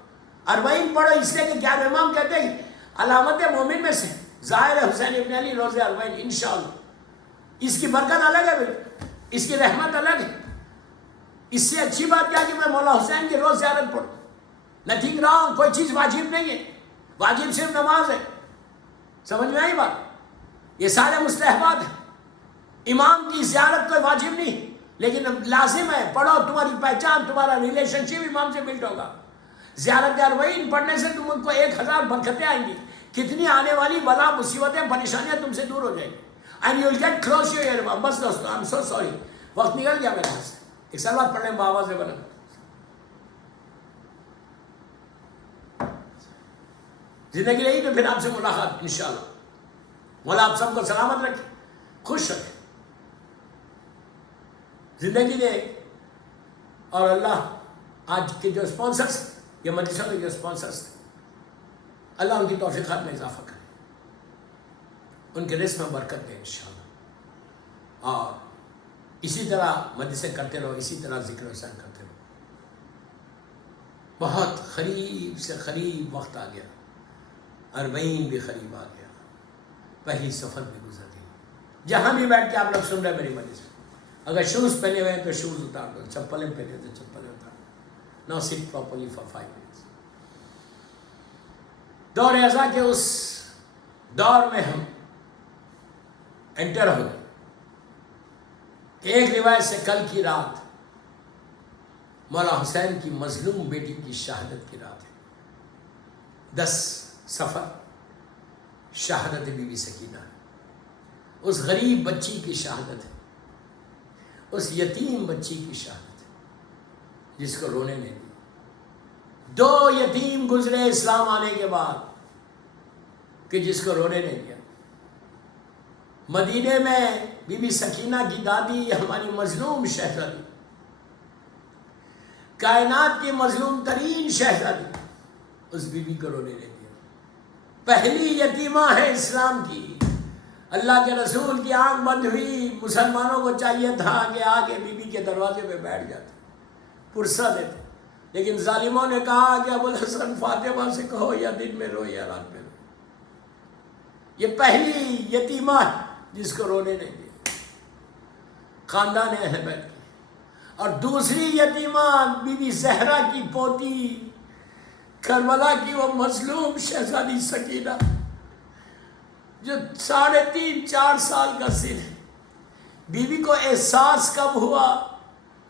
40 پڑھو, اس لیے کہ 11 امام کہتے ہیں علامت مومن میں سے ظاہر حسین ابن علی روزے 40 انشاءاللہ. اس کی برکت الگ ہے, اس کی رحمت الگ ہے. اس سے اچھی بات کیا کہ میں مولا حسین کی روز زیارت پڑھوں. نتھنگ رانگ, کوئی چیز واجب نہیں ہے, واجب صرف نماز ہے. سمجھ میں آئی بات؟ یہ سارے مستحبات ہیں. امام کی زیارت کوئی واجب نہیں, لیکن لازم ہے, پڑھو, تمہاری پہچان, تمہارا ریلیشن شپ امام سے بلڈ ہوگا. زیارت 40 پڑھنے سے تم کو 1000 برکتیں آئیں گی. کتنی آنے والی بلا مصیبتیں پریشانیاں تم سے دور ہو جائیں گی. And you will get close to your امام. بس دوستو, آئی ایم سو سوری, وقت نکل گیا میرے پاس. ایک سلوات پڑھ لیں بآواز بلند. زندگی رہی تو پھر آپ سے ملاقات انشاءاللہ. مولا آپ سب کو سلامت رکھے, خوش رکھے, زندگی دے. اور اللہ آج کے جو اسپانسرس, یہ مجلسوں کے جو اسپانسرس تھے, اللہ ان کی توفیقات میں اضافہ کرے، ان کے رزق میں برکت دے انشاءاللہ، اور اسی طرح مجلسیں کرتے رہو، اسی طرح ذکر حسین کرتے رہو۔ بہت قریب سے قریب وقت آ گیا، 40 بھی قریب آ گیا، پہلی سفر بھی گزر گئی۔ جہاں بھی بیٹھ کے آپ لوگ سن رہے ہیں میری مجلس میں، اگر شوز پہنے ہوئے ہیں تو شوز اتار دو، چپلیں پہنے تو چپلیں اتار دو۔ Now sit properly for 5 minutes۔ دور ازا کے اس دور میں ہم انٹر ہو گئے کہ ایک روایت سے کل کی رات مولا حسین کی مظلوم بیٹی کی شہادت کی رات ہے، 10 صفر شہادت بی بی سکینہ، اس غریب بچی کی شہادت ہے، اس یتیم بچی کی شہادت ہے جس کو رونے نہیں دی۔ 2 یتیم گزرے اسلام آنے کے بعد کہ جس کو رونے نہیں دیا۔ مدینے میں بی بی سکینہ کی دادی ہماری مظلوم شہزادی، کائنات کی مظلوم ترین شہزادی، اس بی بی کو رونے نہیں دیا۔ پہلی یتیمہ ہے اسلام کی۔ اللہ کے رسول کی آنکھ بند ہوئی، مسلمانوں کو چاہیے تھا کہ آگے بی بی کے دروازے پہ بیٹھ جاتے، پرسہ دیتے، لیکن ظالموں نے کہا کہ ابوالحسن فاطمہ سے کہو یا دن میں رو یا رات میں رو۔ یہ پہلی یتیمہ ہے جس کو رونے نہیں دیا خاندان اہل بیت کی۔ اور دوسری یتیمہ بی بی زہرا کی پوتی، کربلا کی وہ مظلوم شہزادی سکینہ جو 3.5-4 سال کا سن ہے۔ بی بی کو احساس کب ہوا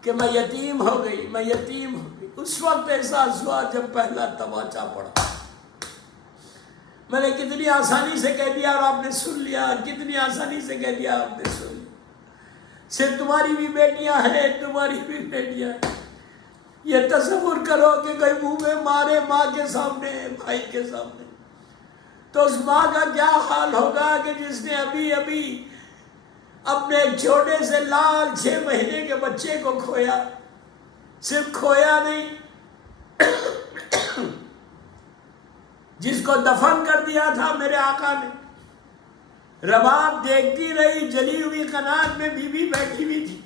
کہ میں یتیم ہو گئی، میں یتیم ہو گئی؟ اس وقت احساس ہوا جب پہلا تماچا پڑا۔ میں نے کتنی آسانی سے کہہ دیا اور آپ نے سن لیا، کتنی آسانی سے کہہ دیا آپ نے سن لیا۔ صرف تمہاری بھی بیٹیاں ہیں، تمہاری بھی بیٹیاں ہیں۔ یہ تصور کرو کہ کوئی منہ میں مارے ماں کے سامنے، بھائی کے سامنے، تو اس ماں کا کیا حال ہوگا کہ جس نے ابھی ابھی اپنے ایک چھوٹے سے لال 6 مہینے کے بچے کو کھویا۔ صرف کھویا نہیں، جس کو دفن کر دیا تھا میرے آقا نے۔ رباب دیکھتی رہی، جلی ہوئی قنات میں بی بی بیٹھی ہوئی تھی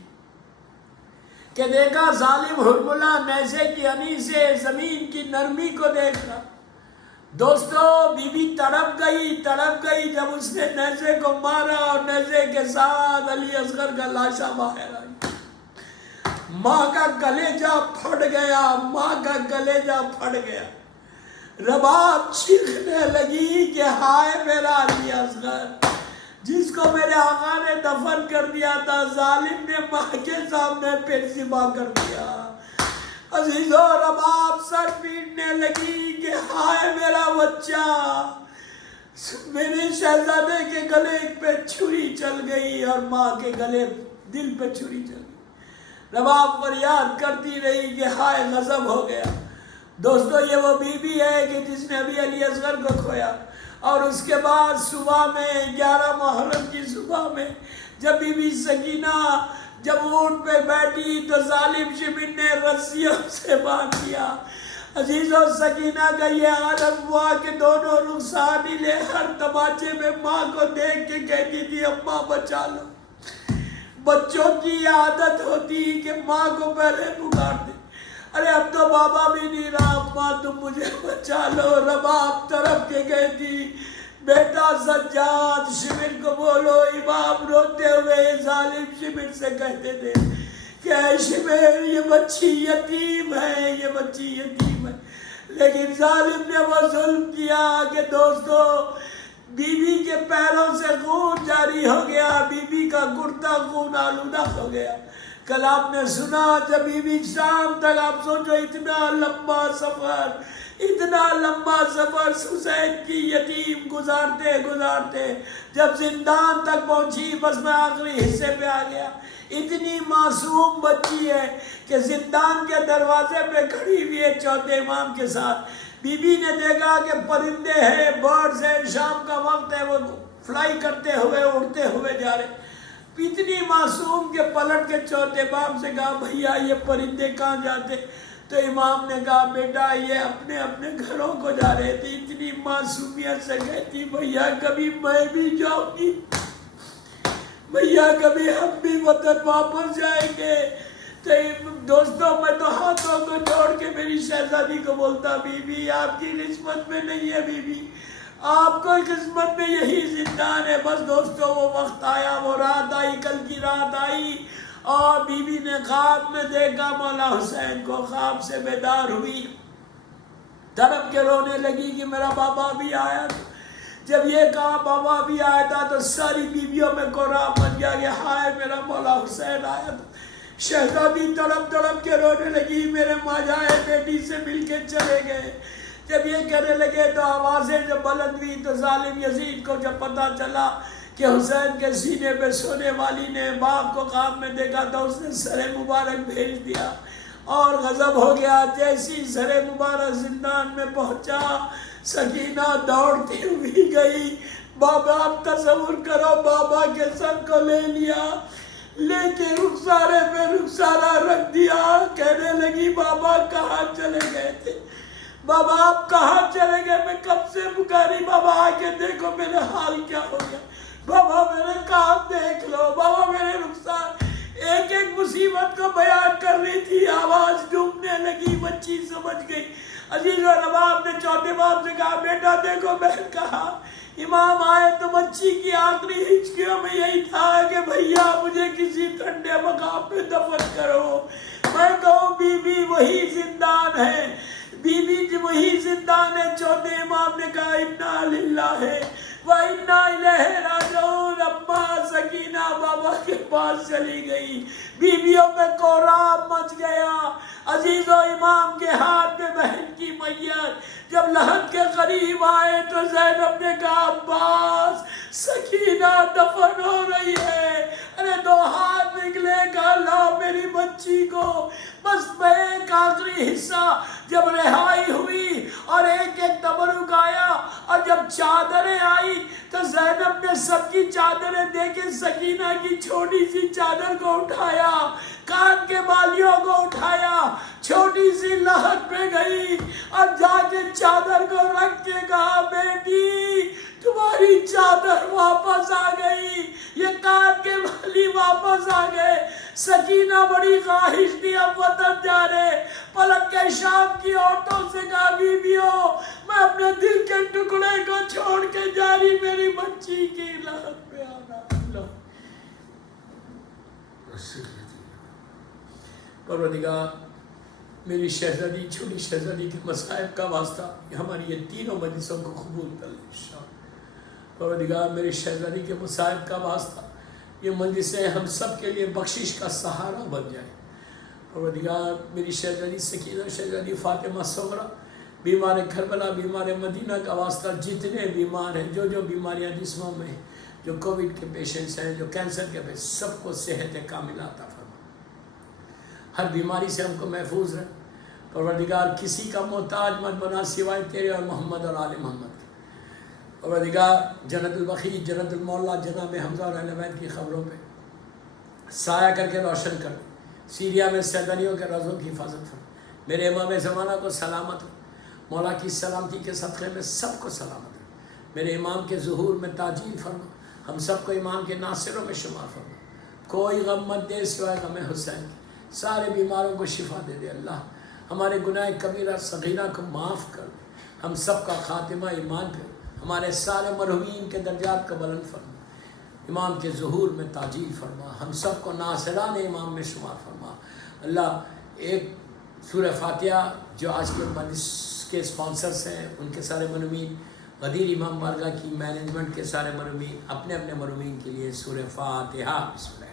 کہ دیکھا ظالم حرملہ نیزے کی انی سے زمین کی نرمی کو دیکھ رہا۔ دوستو بی بی تڑپ گئی جب اس نے نیزے کو مارا اور نیزے کے ساتھ علی اصغر کا لاشا باہر آئی۔ ماں کا کلیجہ پھٹ گیا، رباب چیخنے لگی کہ ہائے میرا علی اصغر، جس کو میرے آقا نے دفن کر دیا تھا، ظالم نے ماں کے سامنے پھر ذبح کر دیا۔ عزیزو رباب سر پیٹنے لگی کہ ہائے میرا بچہ، میرے شہزادے کے گلے پہ چھری چل گئی اور ماں کے گلے دل پہ چھری چل گئی۔ رباب فریاد کرتی رہی کہ ہائے غضب ہو گیا۔ دوستو یہ وہ بی بی ہے کہ جس نے ابھی علی اصغر کو کھویا، اور اس کے بعد صبح میں 11 محرم کی صبح میں جب بی بی سکینہ جب اونٹ پہ بیٹھی تو ظالم شمن نے رسیوں سے باندھ دیا۔ عزیزو سکینہ کا یہ عالم ہوا کہ دونوں رخسار ملے، ہر تماچے میں ماں کو دیکھ کے کہتی تھی اماں بچا لو۔ بچوں کی عادت ہوتی کہ ماں کو پہلے پکار دے، ارے اب تو بابا بھی نہیں رہا، اماں تم مجھے بچا لو۔ رباب طرف کے گئی بیٹا سجاد شمر کو بولو۔ امام روتے ہوئے ظالم شمر سے کہتے تھے کہ اے شمر یہ بچی یتیم ہے، یہ بچی یتیم ہے، لیکن ظالم نے وہ ظلم کیا کہ دوستو بی بی کے پیروں سے خون جاری ہو گیا، بی بی کا کرتا خون آلودہ ہو گیا۔ کل آپ نے سنا جب بی بی شام تک، آپ سوچو اتنا لمبا سفر حسین کی یتیم گزارتے جب زندان تک پہنچی، بس میں آخری حصے پہ آ گیا۔ اتنی معصوم بچی ہے کہ زندان کے دروازے پہ کھڑی ہوئی ہے چوتھے امام کے ساتھ۔ بی بی نے دیکھا کہ پرندے ہیں، برڈز ہیں، شام کا وقت ہے، وہ فلائی کرتے ہوئے اڑتے ہوئے جا رہے۔ اتنی معصوم کے پلٹ کے چوتھے امام سے کہا بھیا یہ پرندے کہاں جاتے؟ تو امام نے کہا بیٹا یہ اپنے اپنے گھروں کو جا رہے تھے، اتنی معصومیت سے کہتی بھیا کبھی میں بھی جاؤں گی، بھیا کبھی ہم بھی وطن واپس جائیں گے۔ تو دوستوں میں تو ہاتھوں کو جوڑ کے میری شہزادی کو بولتا بی بی آپ کی قسمت میں نہیں ہے، بی بی آپ کو قسمت میں یہی زندان ہے۔ بس دوستوں وہ وقت آیا، وہ رات آئی، کل کی رات آئی، اور بی بی نے خواب میں دیکھا مولا حسین کو، خواب سے بیدار ہوئی، تڑپ کے رونے لگی کہ میرا بابا بھی آیا تھا۔ جب یہ کہا بابا بھی آیا تھا تو ساری بیویوں میں کوہرام مچ گیا کہ ہائے میرا مولا حسین آیا تھا۔ شہزادی تڑپ تڑپ کے رونے لگی، میرے ماجائے بیٹی سے مل کے چلے گئے۔ جب یہ کہنے لگے تو آوازیں جب بلند ہوئی تو ظالم یزید کو جب پتا چلا کہ حسین کے سینے پہ سونے والی نے باپ کو خواب میں دیکھا تو اس نے سر مبارک بھیج دیا اور غضب ہو گیا۔ جیسی سر مبارک زندان میں پہنچا، سکینہ دوڑتی ہوئی گئی، بابا آپ تصور کرو بابا کے سر کو لے لیا، لے کے رخسارے پہ رخسارہ رکھ دیا، کہنے لگی بابا کہاں چلے گئے تھے، بابا آپ کہاں چلے گئے، میں کب سے پکاری، بابا آ کے دیکھو میرے حال کیا ہو گیا، بابا میرے کام دیکھ لو، بابا میرے رخسار۔ ایک ایک مصیبت کو بیان کر رہی تھی، آواز ڈوبنے لگی، بچی سمجھ گئی۔ عزیز و نواب نے چوتھے باپ سے کہا بیٹا دیکھو بہن کہا، امام آئے تو بچی کی آخری ہچکیوں میں یہی تھا کہ بھیا مجھے کسی ٹھنڈے مقام پہ دفن کرو۔ میں کہوں بی بی وہی زندان ہے، بی بی وہی زندان ہے۔ چوتھے امام نے کہا انا للہ و انا الیہ راجعون۔ اما سکینہ بابا کے پاس چلی گئی، بیویوں میں کوہرام مچ گیا۔ عزیز و امام کے ہاتھ میں بہن کی میت جب لحد کے قریب آئے تو زینب نے کہا عباس سکینہ دفن ہو رہی ہے۔ ارے دو ہاتھ نکلے، کہا لاؤ میری بچی کو۔ بس میں ایک آخری حصہ جب رہائی ہوئی اور ایک ایک تبرک آیا اور جب چادریں آئی تو زینب نے سب کی چادریں دے کے سکینہ کی چھوٹی سی چادر کو اٹھایا، کان کے بالیوں کو اٹھایا، چھوٹی سی لحد پہ گئی اور جا کے چادر کو رکھ کے کہا بیٹی تمہاری چادر واپس آ گئی، یہ کان کے بالی واپس آ گئے۔ سکینہ بڑی خواہش تھی اب وطن جا رہے، پلٹ کے شام کی عورتوں سے کہا بیویوں میں اپنے دل کے ٹکڑے کو چھوڑ کے جا رہی، میری بچی کی لحد پہ آنا۔ پروردگار میری شہزادی چھوٹی شہزادی کے مصائب کا واسطہ ہماری یہ تینوں مجلسوں کو قبول کر لے انشاءاللہ۔ پروردگار میری شہزادی کے مصائب کا واسطہ یہ مجلسیں ہم سب کے لیے بخشش کا سہارا بن جائے۔ پروردگار میری شہزادی سکینہ، شہزادی فاطمہ صغرا، بیمار کربلا، بیمار مدینہ کا واسطہ جتنے بیمار ہیں، جو بیماریاں جسموں میں، جو کووڈ کے پیشنٹس ہیں، جو کینسر کے پیشنٹس، سب کو صحت کاملہ عطا فرما، ہر بیماری سے ہم کو محفوظ رکھ۔ پروردگار کسی کا محتاج مت بنا سوائے تیرے اور محمد اور آل محمد۔ پروردگار جنت البقیع، جنت المولا، جناب حمزہ اور اہل بیت کی خبروں پہ سایہ کر کے روشن کر، سیریا میں سیدنیوں کے روزوں کی حفاظت فرما، میرے امام زمانہ کو سلامت رکھ، مولا کی سلامتی کے صدقے میں سب کو سلامت رکھ، میرے امام کے ظہور میں تاجیل فرما، ہم سب کو امام کے ناصروں میں شمار فرما، کوئی غم مت دے سوائے غم حسین کی، سارے بیماروں کو شفا دے دے اللہ، ہمارے گناہ کبیرہ صغیرہ کو معاف کر دے، ہم سب کا خاتمہ ایمان پہ، ہمارے سارے مرحومین کے درجات کو بلند فرما، امام کے ظہور میں تاجیل فرما، ہم سب کو ناصران امام میں شمار فرما اللہ۔ ایک سورہ فاتحہ جو آج کے مجلس کے اسپانسرز ہیں ان کے سارے مرحومین، غدیر امام بارگاہ کی مینجمنٹ کے سارے مرحومین، اپنے اپنے مرحومین کے لیے سورہ فاتحہ بسم اللہ۔